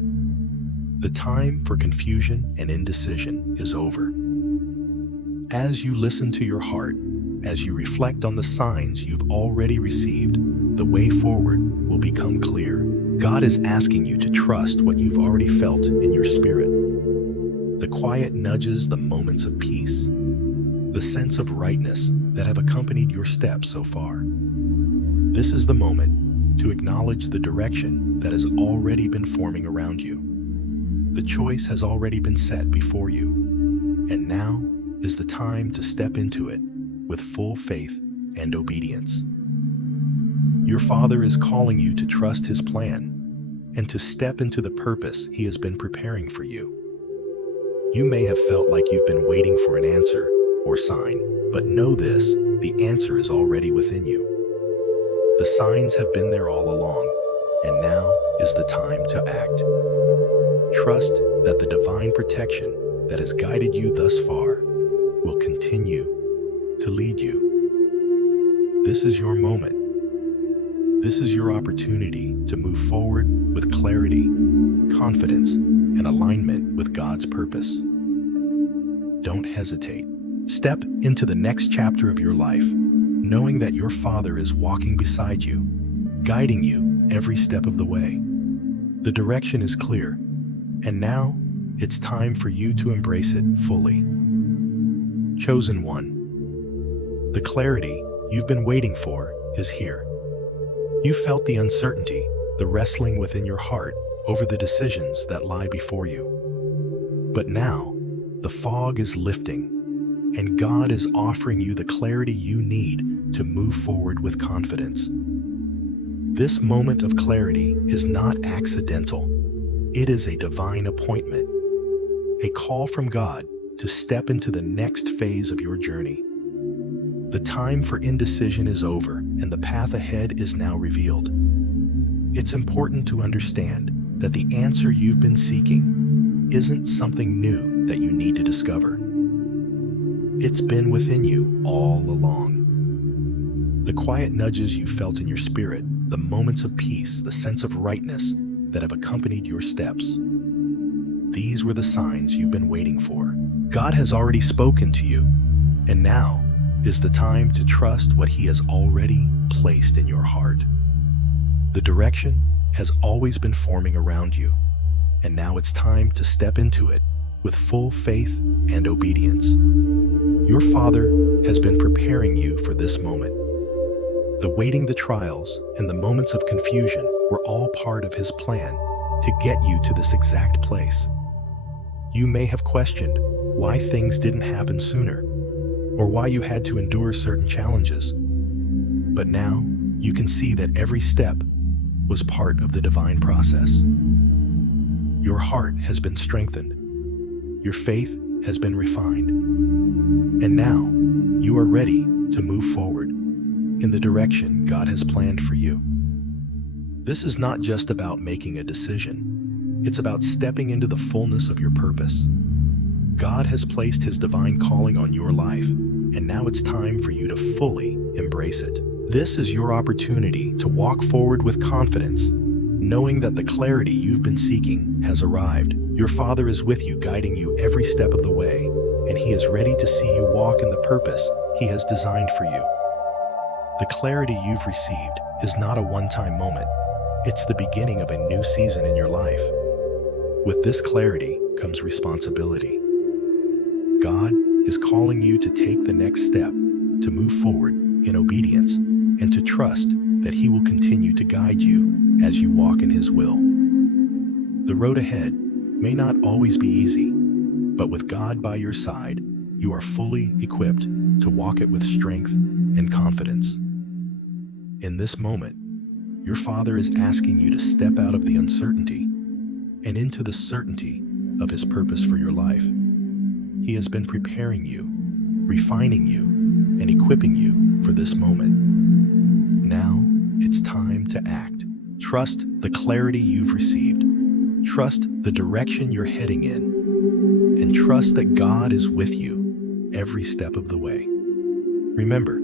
The time for confusion and indecision is over. As you listen to your heart, as you reflect on the signs you've already received, the way forward will become clear. God is asking you to trust what you've already felt in your spirit. The quiet nudges, the moments of peace, the sense of rightness that have accompanied your steps so far. This is the moment to acknowledge the direction that has already been forming around you. The choice has already been set before you, and now is the time to step into it with full faith and obedience. Your Father is calling you to trust His plan and to step into the purpose He has been preparing for you. You may have felt like you've been waiting for an answer or sign, but know this: the answer is already within you. The signs have been there all along, and now is the time to act. Trust that the divine protection that has guided you thus far will continue to lead you. This is your moment. This is your opportunity to move forward with clarity, confidence, and alignment with God's purpose. Don't hesitate. Step into the next chapter of your life, knowing that your Father is walking beside you, guiding you every step of the way. The direction is clear, and now it's time for you to embrace it fully. Chosen one, the clarity you've been waiting for is here. You felt the uncertainty, the wrestling within your heart over the decisions that lie before you. But now, the fog is lifting, and God is offering you the clarity you need to move forward with confidence. This moment of clarity is not accidental. It is a divine appointment, a call from God to step into the next phase of your journey. The time for indecision is over, and the path ahead is now revealed. It's important to understand that the answer you've been seeking isn't something new that you need to discover. It's been within you all along. The quiet nudges you felt in your spirit, the moments of peace, the sense of rightness that have accompanied your steps. These were the signs you've been waiting for. God has already spoken to you, and now is the time to trust what He has already placed in your heart. The direction has always been forming around you, and now it's time to step into it with full faith and obedience. Your Father has been preparing you for this moment. The waiting, the trials, and the moments of confusion were all part of His plan to get you to this exact place. You may have questioned why things didn't happen sooner, or why you had to endure certain challenges. But now you can see that every step was part of the divine process. Your heart has been strengthened. Your faith has been refined. And now you are ready to move forward in the direction God has planned for you. This is not just about making a decision. It's about stepping into the fullness of your purpose. God has placed His divine calling on your life, and now it's time for you to fully embrace it. This is your opportunity to walk forward with confidence, knowing that the clarity you've been seeking has arrived. Your Father is with you, guiding you every step of the way, and He is ready to see you walk in the purpose He has designed for you. The clarity you've received is not a one-time moment. It's the beginning of a new season in your life. With this clarity comes responsibility. God is calling you to take the next step, to move forward in obedience, and to trust that He will continue to guide you as you walk in His will. The road ahead may not always be easy, but with God by your side, you are fully equipped to walk it with strength and confidence. In this moment, your Father is asking you to step out of the uncertainty and into the certainty of His purpose for your life. He has been preparing you, refining you, and equipping you for this moment. Now it's time to act. Trust the clarity you've received. Trust the direction you're heading in. And trust that God is with you every step of the way. Remember,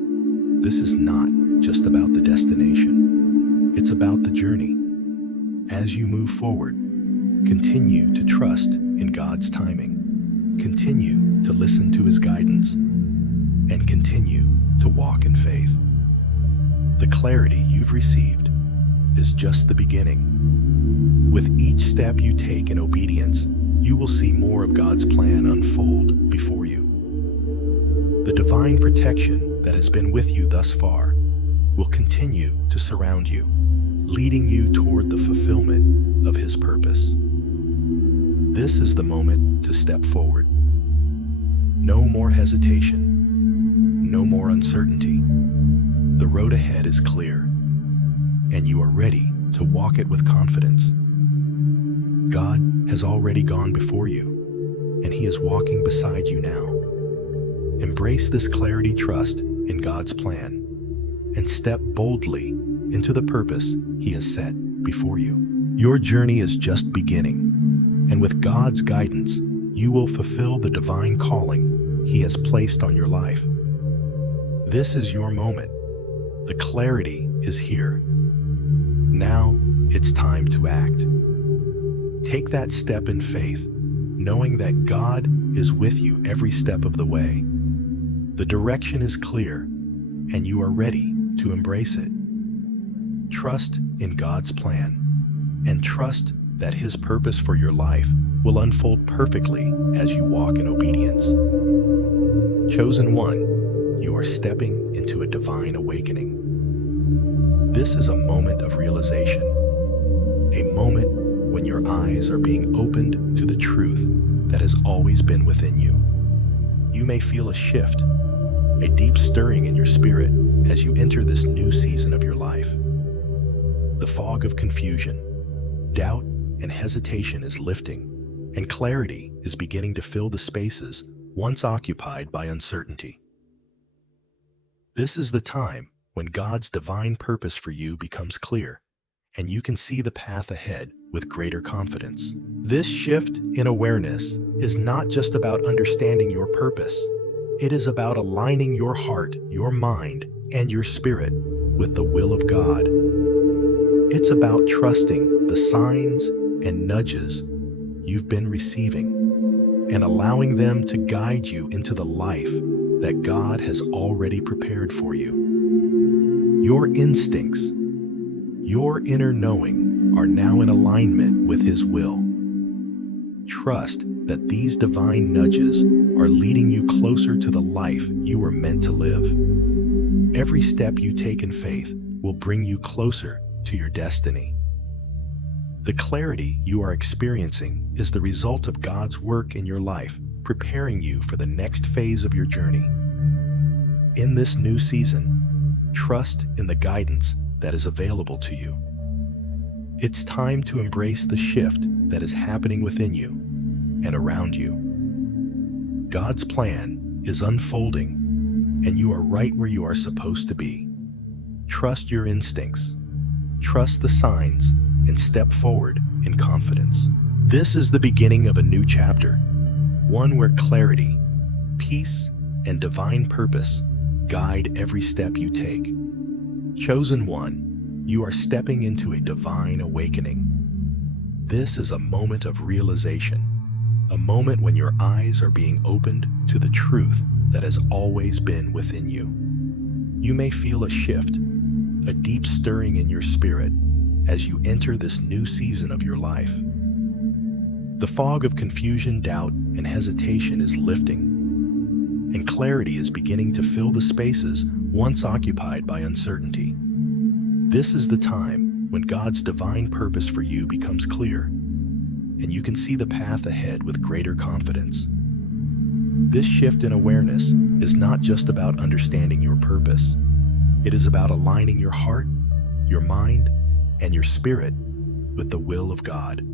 this is not just about the destination. It's about the journey. As you move forward, continue to trust in God's timing. Continue to listen to His guidance, and continue to walk in faith. The clarity you've received is just the beginning. With each step you take in obedience, you will see more of God's plan unfold before you. The divine protection that has been with you thus far will continue to surround you, leading you toward the fulfillment of His purpose. This is the moment to step forward. No more hesitation, no more uncertainty. The road ahead is clear, and you are ready to walk it with confidence. God has already gone before you, and He is walking beside you now. Embrace this clarity, trust in God's plan, and step boldly into the purpose He has set before you. Your journey is just beginning, and with God's guidance, you will fulfill the divine calling He has placed on your life. This is your moment. The clarity is here. Now it's time to act. Take that step in faith, knowing that God is with you every step of the way. The direction is clear, and you are ready to embrace it. Trust in God's plan, and trust that His purpose for your life will unfold perfectly as you walk in obedience. Chosen one, you are stepping into a divine awakening. This is a moment of realization, a moment when your eyes are being opened to the truth that has always been within you. You may feel a shift, a deep stirring in your spirit as you enter this new season of your life. The fog of confusion, doubt, and hesitation is lifting, and clarity is beginning to fill the spaces once occupied by uncertainty. This is the time when God's divine purpose for you becomes clear, and you can see the path ahead with greater confidence. This shift in awareness is not just about understanding your purpose. It is about aligning your heart, your mind, and your spirit with the will of God. It's about trusting the signs and nudges you've been receiving and allowing them to guide you into the life that God has already prepared for you. Your instincts, your inner knowing are now in alignment with His will. Trust that these divine nudges are leading you closer to the life you were meant to live. Every step you take in faith will bring you closer to your destiny. The clarity you are experiencing is the result of God's work in your life, preparing you for the next phase of your journey. In this new season, trust in the guidance that is available to you. It's time to embrace the shift that is happening within you and around you. God's plan is unfolding, and you are right where you are supposed to be. Trust your instincts, trust the signs, and step forward in confidence. This is the beginning of a new chapter, one where clarity, peace, and divine purpose guide every step you take. Chosen one, you are stepping into a divine awakening. This is a moment of realization, a moment when your eyes are being opened to the truth that has always been within you. You may feel a shift, a deep stirring in your spirit as you enter this new season of your life. The fog of confusion, doubt, and hesitation is lifting, and clarity is beginning to fill the spaces once occupied by uncertainty. This is the time when God's divine purpose for you becomes clear, and you can see the path ahead with greater confidence. This shift in awareness is not just about understanding your purpose. It is about aligning your heart, your mind, and your spirit with the will of God.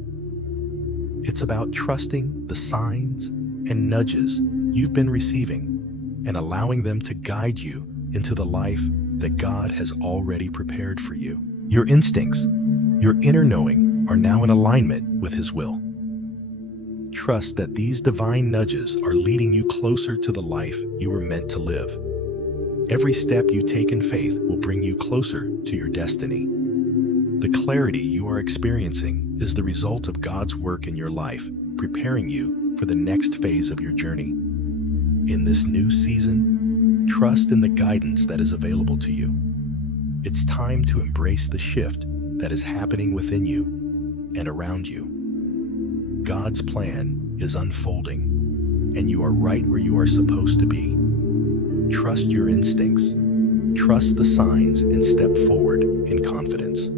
It's about trusting the signs and nudges you've been receiving and allowing them to guide you into the life that God has already prepared for you. Your instincts, your inner knowing are now in alignment with His will. Trust that these divine nudges are leading you closer to the life you were meant to live. Every step you take in faith will bring you closer to your destiny. The clarity you are experiencing is the result of God's work in your life, preparing you for the next phase of your journey. In this new season, trust in the guidance that is available to you. It's time to embrace the shift that is happening within you and around you. God's plan is unfolding, and you are right where you are supposed to be. Trust your instincts, trust the signs, and step forward in confidence.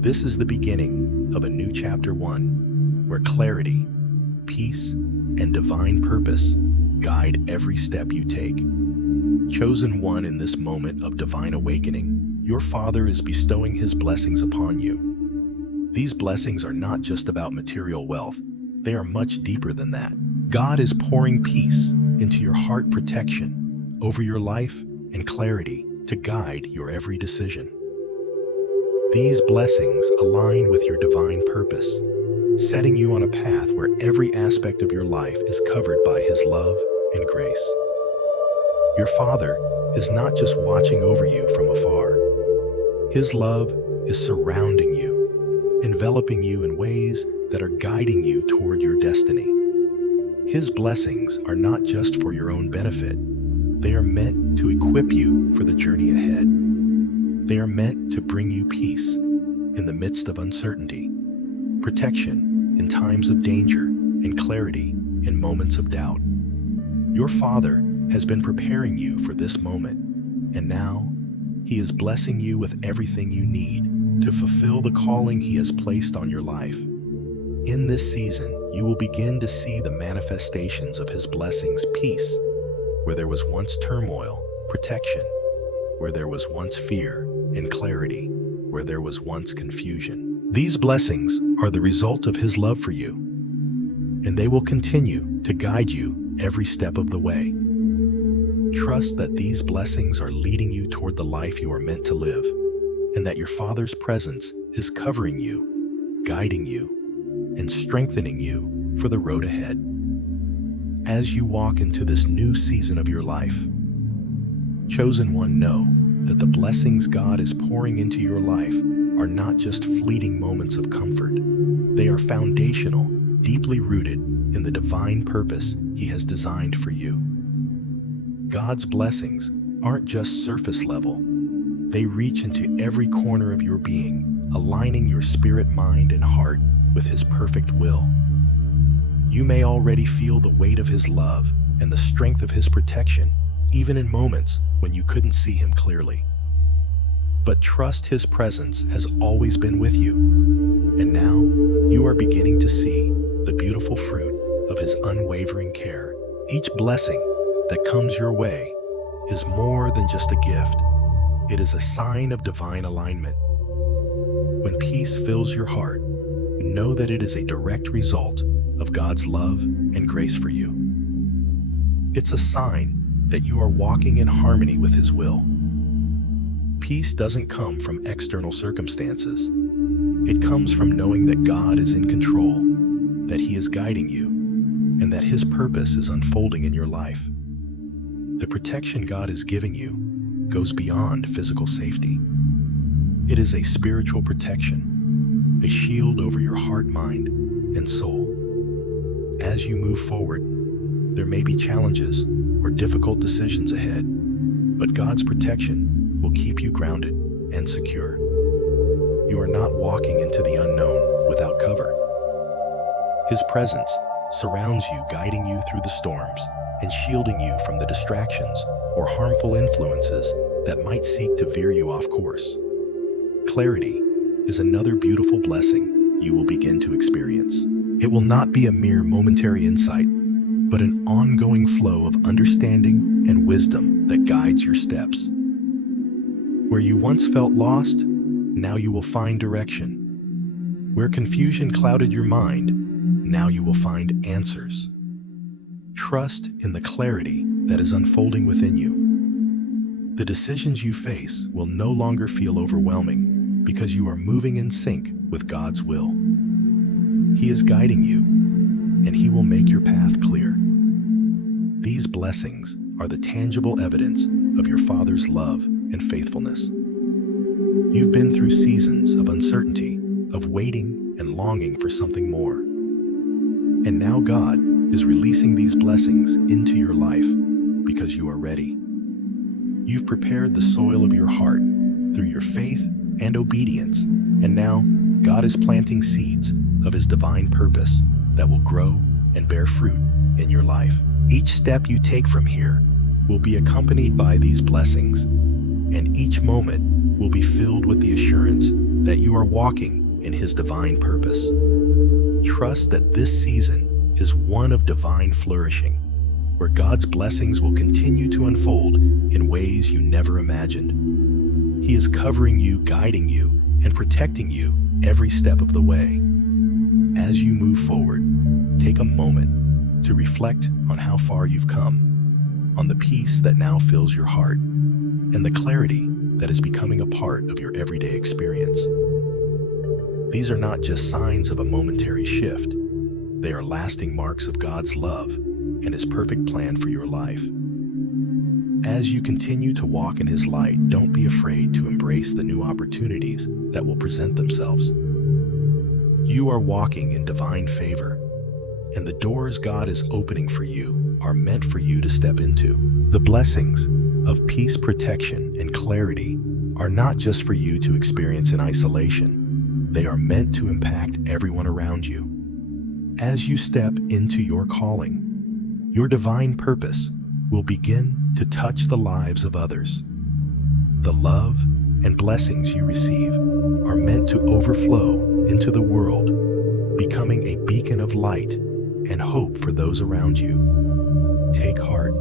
This is the beginning of a new chapter one, where clarity, peace, and divine purpose guide every step you take. Chosen one, in this moment of divine awakening, your Father is bestowing His blessings upon you. These blessings are not just about material wealth, they are much deeper than that. God is pouring peace into your heart, protection over your life, and clarity to guide your every decision. These blessings align with your divine purpose, setting you on a path where every aspect of your life is covered by His love and grace. Your Father is not just watching over you from afar. His love is surrounding you, enveloping you in ways that are guiding you toward your destiny. His blessings are not just for your own benefit. They are meant to equip you for the journey ahead. They are meant to bring you peace in the midst of uncertainty, protection in times of danger, and clarity in moments of doubt. Your Father has been preparing you for this moment, and now He is blessing you with everything you need to fulfill the calling He has placed on your life. In this season, you will begin to see the manifestations of His blessings: peace where there was once turmoil, protection where there was once fear, and clarity where there was once confusion. These blessings are the result of His love for you, and they will continue to guide you every step of the way. Trust that these blessings are leading you toward the life you are meant to live, and that your Father's presence is covering you, guiding you, and strengthening you for the road ahead. As you walk into this new season of your life, chosen one, know that the blessings God is pouring into your life are not just fleeting moments of comfort. They are foundational, deeply rooted in the divine purpose He has designed for you. God's blessings aren't just surface level. They reach into every corner of your being, aligning your spirit, mind, and heart with His perfect will. You may already feel the weight of His love and the strength of His protection, even in moments when you couldn't see Him clearly. But trust His presence has always been with you, and now you are beginning to see the beautiful fruit of His unwavering care. Each blessing that comes your way is more than just a gift. It is a sign of divine alignment. When peace fills your heart, know that it is a direct result of God's love and grace for you. It's a sign that you are walking in harmony with His will. Peace doesn't come from external circumstances. It comes from knowing that God is in control, that He is guiding you, and that His purpose is unfolding in your life. The protection God is giving you goes beyond physical safety. It is a spiritual protection, a shield over your heart, mind, and soul. As you move forward, there may be challenges or difficult decisions ahead, but God's protection will keep you grounded and secure. You are not walking into the unknown without cover. His presence surrounds you, guiding you through the storms and shielding you from the distractions or harmful influences that might seek to veer you off course. Clarity is another beautiful blessing you will begin to experience. It will not be a mere momentary insight, but an ongoing flow of understanding and wisdom that guides your steps. Where you once felt lost, now you will find direction. Where confusion clouded your mind, now you will find answers. Trust in the clarity that is unfolding within you. The decisions you face will no longer feel overwhelming because you are moving in sync with God's will. He is guiding you, and He will make your path clear. These blessings are the tangible evidence of your Father's love and faithfulness. You've been through seasons of uncertainty, of waiting and longing for something more. And now God is releasing these blessings into your life because you are ready. You've prepared the soil of your heart through your faith and obedience, and now God is planting seeds of His divine purpose that will grow and bear fruit in your life. Each step you take from here will be accompanied by these blessings, and each moment will be filled with the assurance that you are walking in His divine purpose. Trust that this season is one of divine flourishing, where God's blessings will continue to unfold in ways you never imagined. He is covering you, guiding you, and protecting you every step of the way. As you move forward, take a moment to reflect on how far you've come, on the peace that now fills your heart, and the clarity that is becoming a part of your everyday experience. These are not just signs of a momentary shift. They are lasting marks of God's love and His perfect plan for your life. As you continue to walk in His light, don't be afraid to embrace the new opportunities that will present themselves. You are walking in divine favor, and the doors God is opening for you are meant for you to step into. The blessings of peace, protection, and clarity are not just for you to experience in isolation. They are meant to impact everyone around you. As you step into your calling, your divine purpose will begin to touch the lives of others. The love and blessings you receive are meant to overflow into the world, becoming a beacon of light and hope for those around you. Take heart.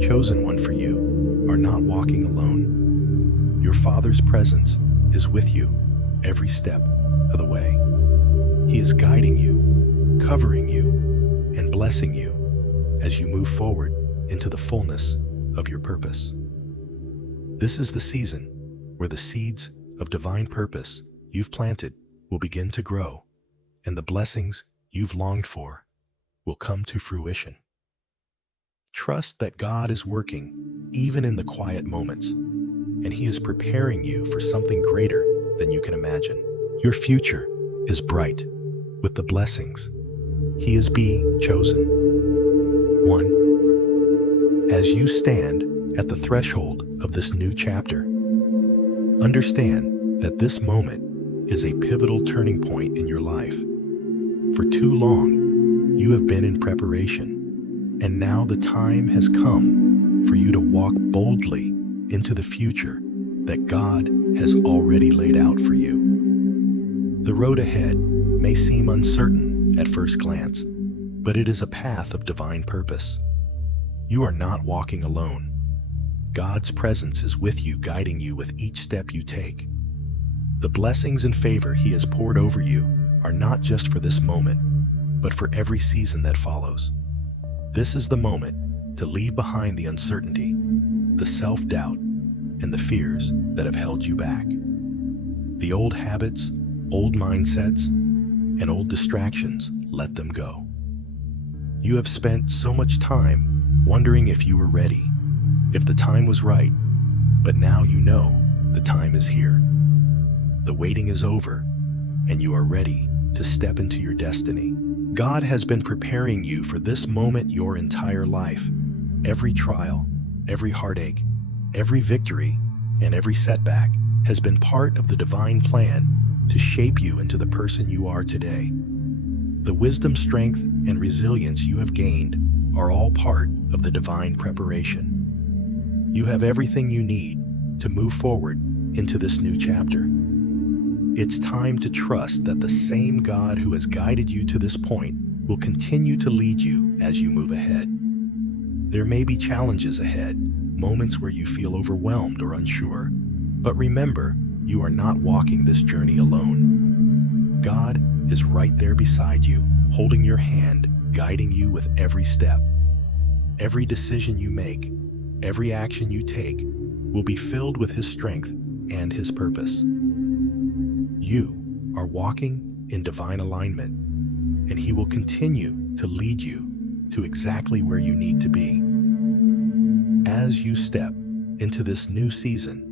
Chosen one, for you are not walking alone. Your Father's presence is with you every step of the way. He is guiding you, covering you, and blessing you as you move forward into the fullness of your purpose. This is the season where the seeds of divine purpose you've planted will begin to grow, and the blessings you've longed for will come to fruition. Trust that God is working even in the quiet moments, and He is preparing you for something greater than you can imagine. Your future is bright with the blessings He is being chosen. 1. As you stand at the threshold of this new chapter, understand that this moment is a pivotal turning point in your life. For too long, you have been in preparation, and now the time has come for you to walk boldly into the future that God has already laid out for you. The road ahead may seem uncertain at first glance, but it is a path of divine purpose. You are not walking alone. God's presence is with you, guiding you with each step you take. The blessings and favor He has poured over you are not just for this moment, but for every season that follows. This is the moment to leave behind the uncertainty, the self-doubt, and the fears that have held you back. The old habits, old mindsets, and old distractions, let them go. You have spent so much time wondering if you were ready, if the time was right, but now you know the time is here. The waiting is over, and you are ready to step into your destiny. God has been preparing you for this moment your entire life. Every trial, every heartache, every victory, and every setback has been part of the divine plan to shape you into the person you are today. The wisdom, strength, and resilience you have gained are all part of the divine preparation. You have everything you need to move forward into this new chapter. It's time to trust that the same God who has guided you to this point will continue to lead you as you move ahead. There may be challenges ahead, moments where you feel overwhelmed or unsure, but remember, you are not walking this journey alone. God is right there beside you, holding your hand, guiding you with every step. Every decision you make, every action you take, will be filled with His strength and His purpose. You are walking in divine alignment, and He will continue to lead you to exactly where you need to be. As you step into this new season,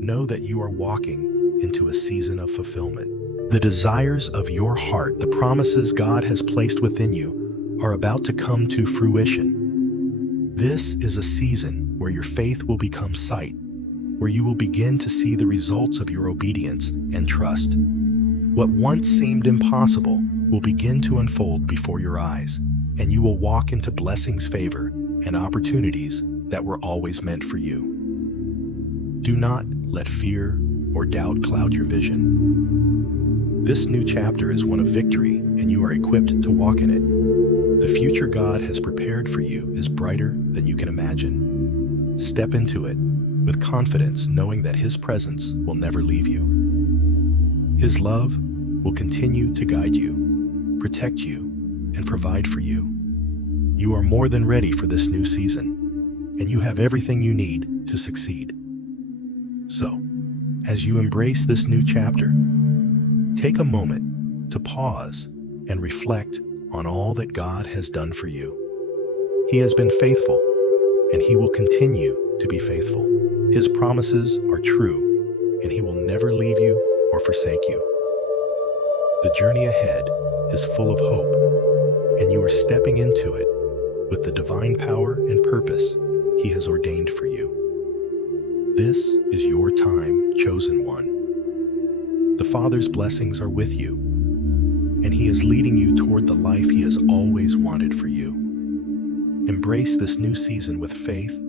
know that you are walking into a season of fulfillment. The desires of your heart, the promises God has placed within you, are about to come to fruition. This is a season where your faith will become sight, where you will begin to see the results of your obedience and trust. What once seemed impossible will begin to unfold before your eyes, and you will walk into blessings, favor, and opportunities that were always meant for you. Do not let fear or doubt cloud your vision. This new chapter is one of victory, and you are equipped to walk in it. The future God has prepared for you is brighter than you can imagine. Step into it with confidence, knowing that His presence will never leave you. His love will continue to guide you, protect you, and provide for you. You are more than ready for this new season, and you have everything you need to succeed. So, as you embrace this new chapter, Take a moment to pause and reflect on all that God has done for you. He has been faithful, and He will continue to be faithful. His promises are true, and He will never leave you or forsake you. The journey ahead is full of hope, and you are stepping into it with the divine power and purpose He has ordained for you. This is your time, chosen one. The Father's blessings are with you, and He is leading you toward the life He has always wanted for you. Embrace this new season with faith,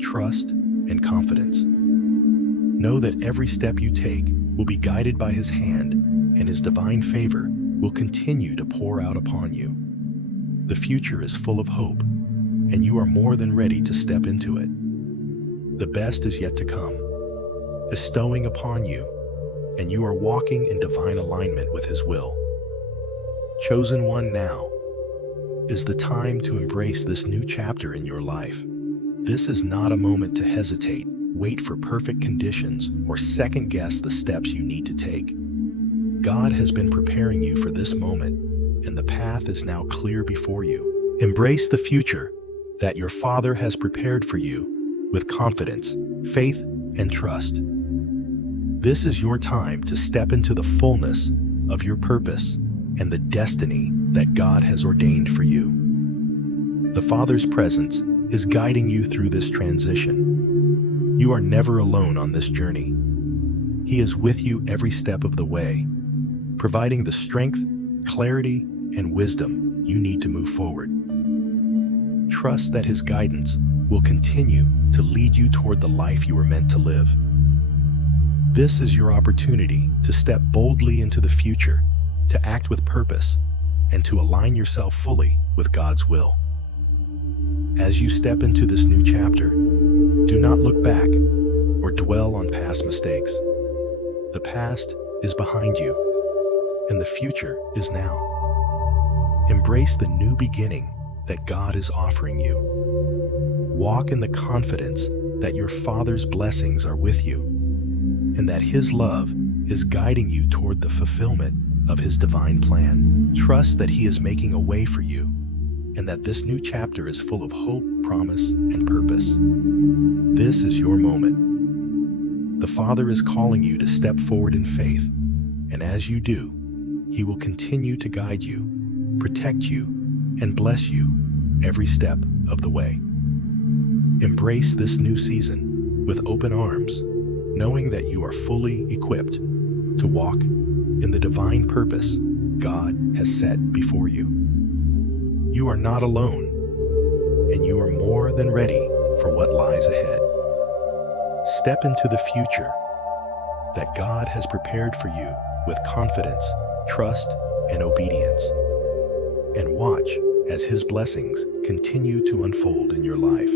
trust, and confidence. Know that every step you take will be guided by His hand, and His divine favor will continue to pour out upon you. The future is full of hope, and you are more than ready to step into it. The best is yet to come, bestowing upon you, and you are walking in divine alignment with His will. Chosen one, now is the time to embrace this new chapter in your life. This is not a moment to hesitate, wait for perfect conditions, or second-guess the steps you need to take. God has been preparing you for this moment, and the path is now clear before you. Embrace the future that your Father has prepared for you with confidence, faith, and trust. This is your time to step into the fullness of your purpose and the destiny that God has ordained for you. The Father's presence is guiding you through this transition. You are never alone on this journey. He is with you every step of the way, providing the strength, clarity, and wisdom you need to move forward. Trust that His guidance will continue to lead you toward the life you were meant to live. This is your opportunity to step boldly into the future, to act with purpose, and to align yourself fully with God's will. As you step into this new chapter, do not look back or dwell on past mistakes. The past is behind you, and the future is now. Embrace the new beginning that God is offering you. Walk in the confidence that your Father's blessings are with you, and that His love is guiding you toward the fulfillment of His divine plan. Trust that He is making a way for you, and that this new chapter is full of hope, promise, and purpose. This is your moment. The Father is calling you to step forward in faith, and as you do, He will continue to guide you, protect you, and bless you every step of the way. Embrace this new season with open arms, knowing that you are fully equipped to walk in the divine purpose God has set before you. You are not alone, and you are more than ready for what lies ahead. Step into the future that God has prepared for you with confidence, trust, and obedience, and watch as His blessings continue to unfold in your life.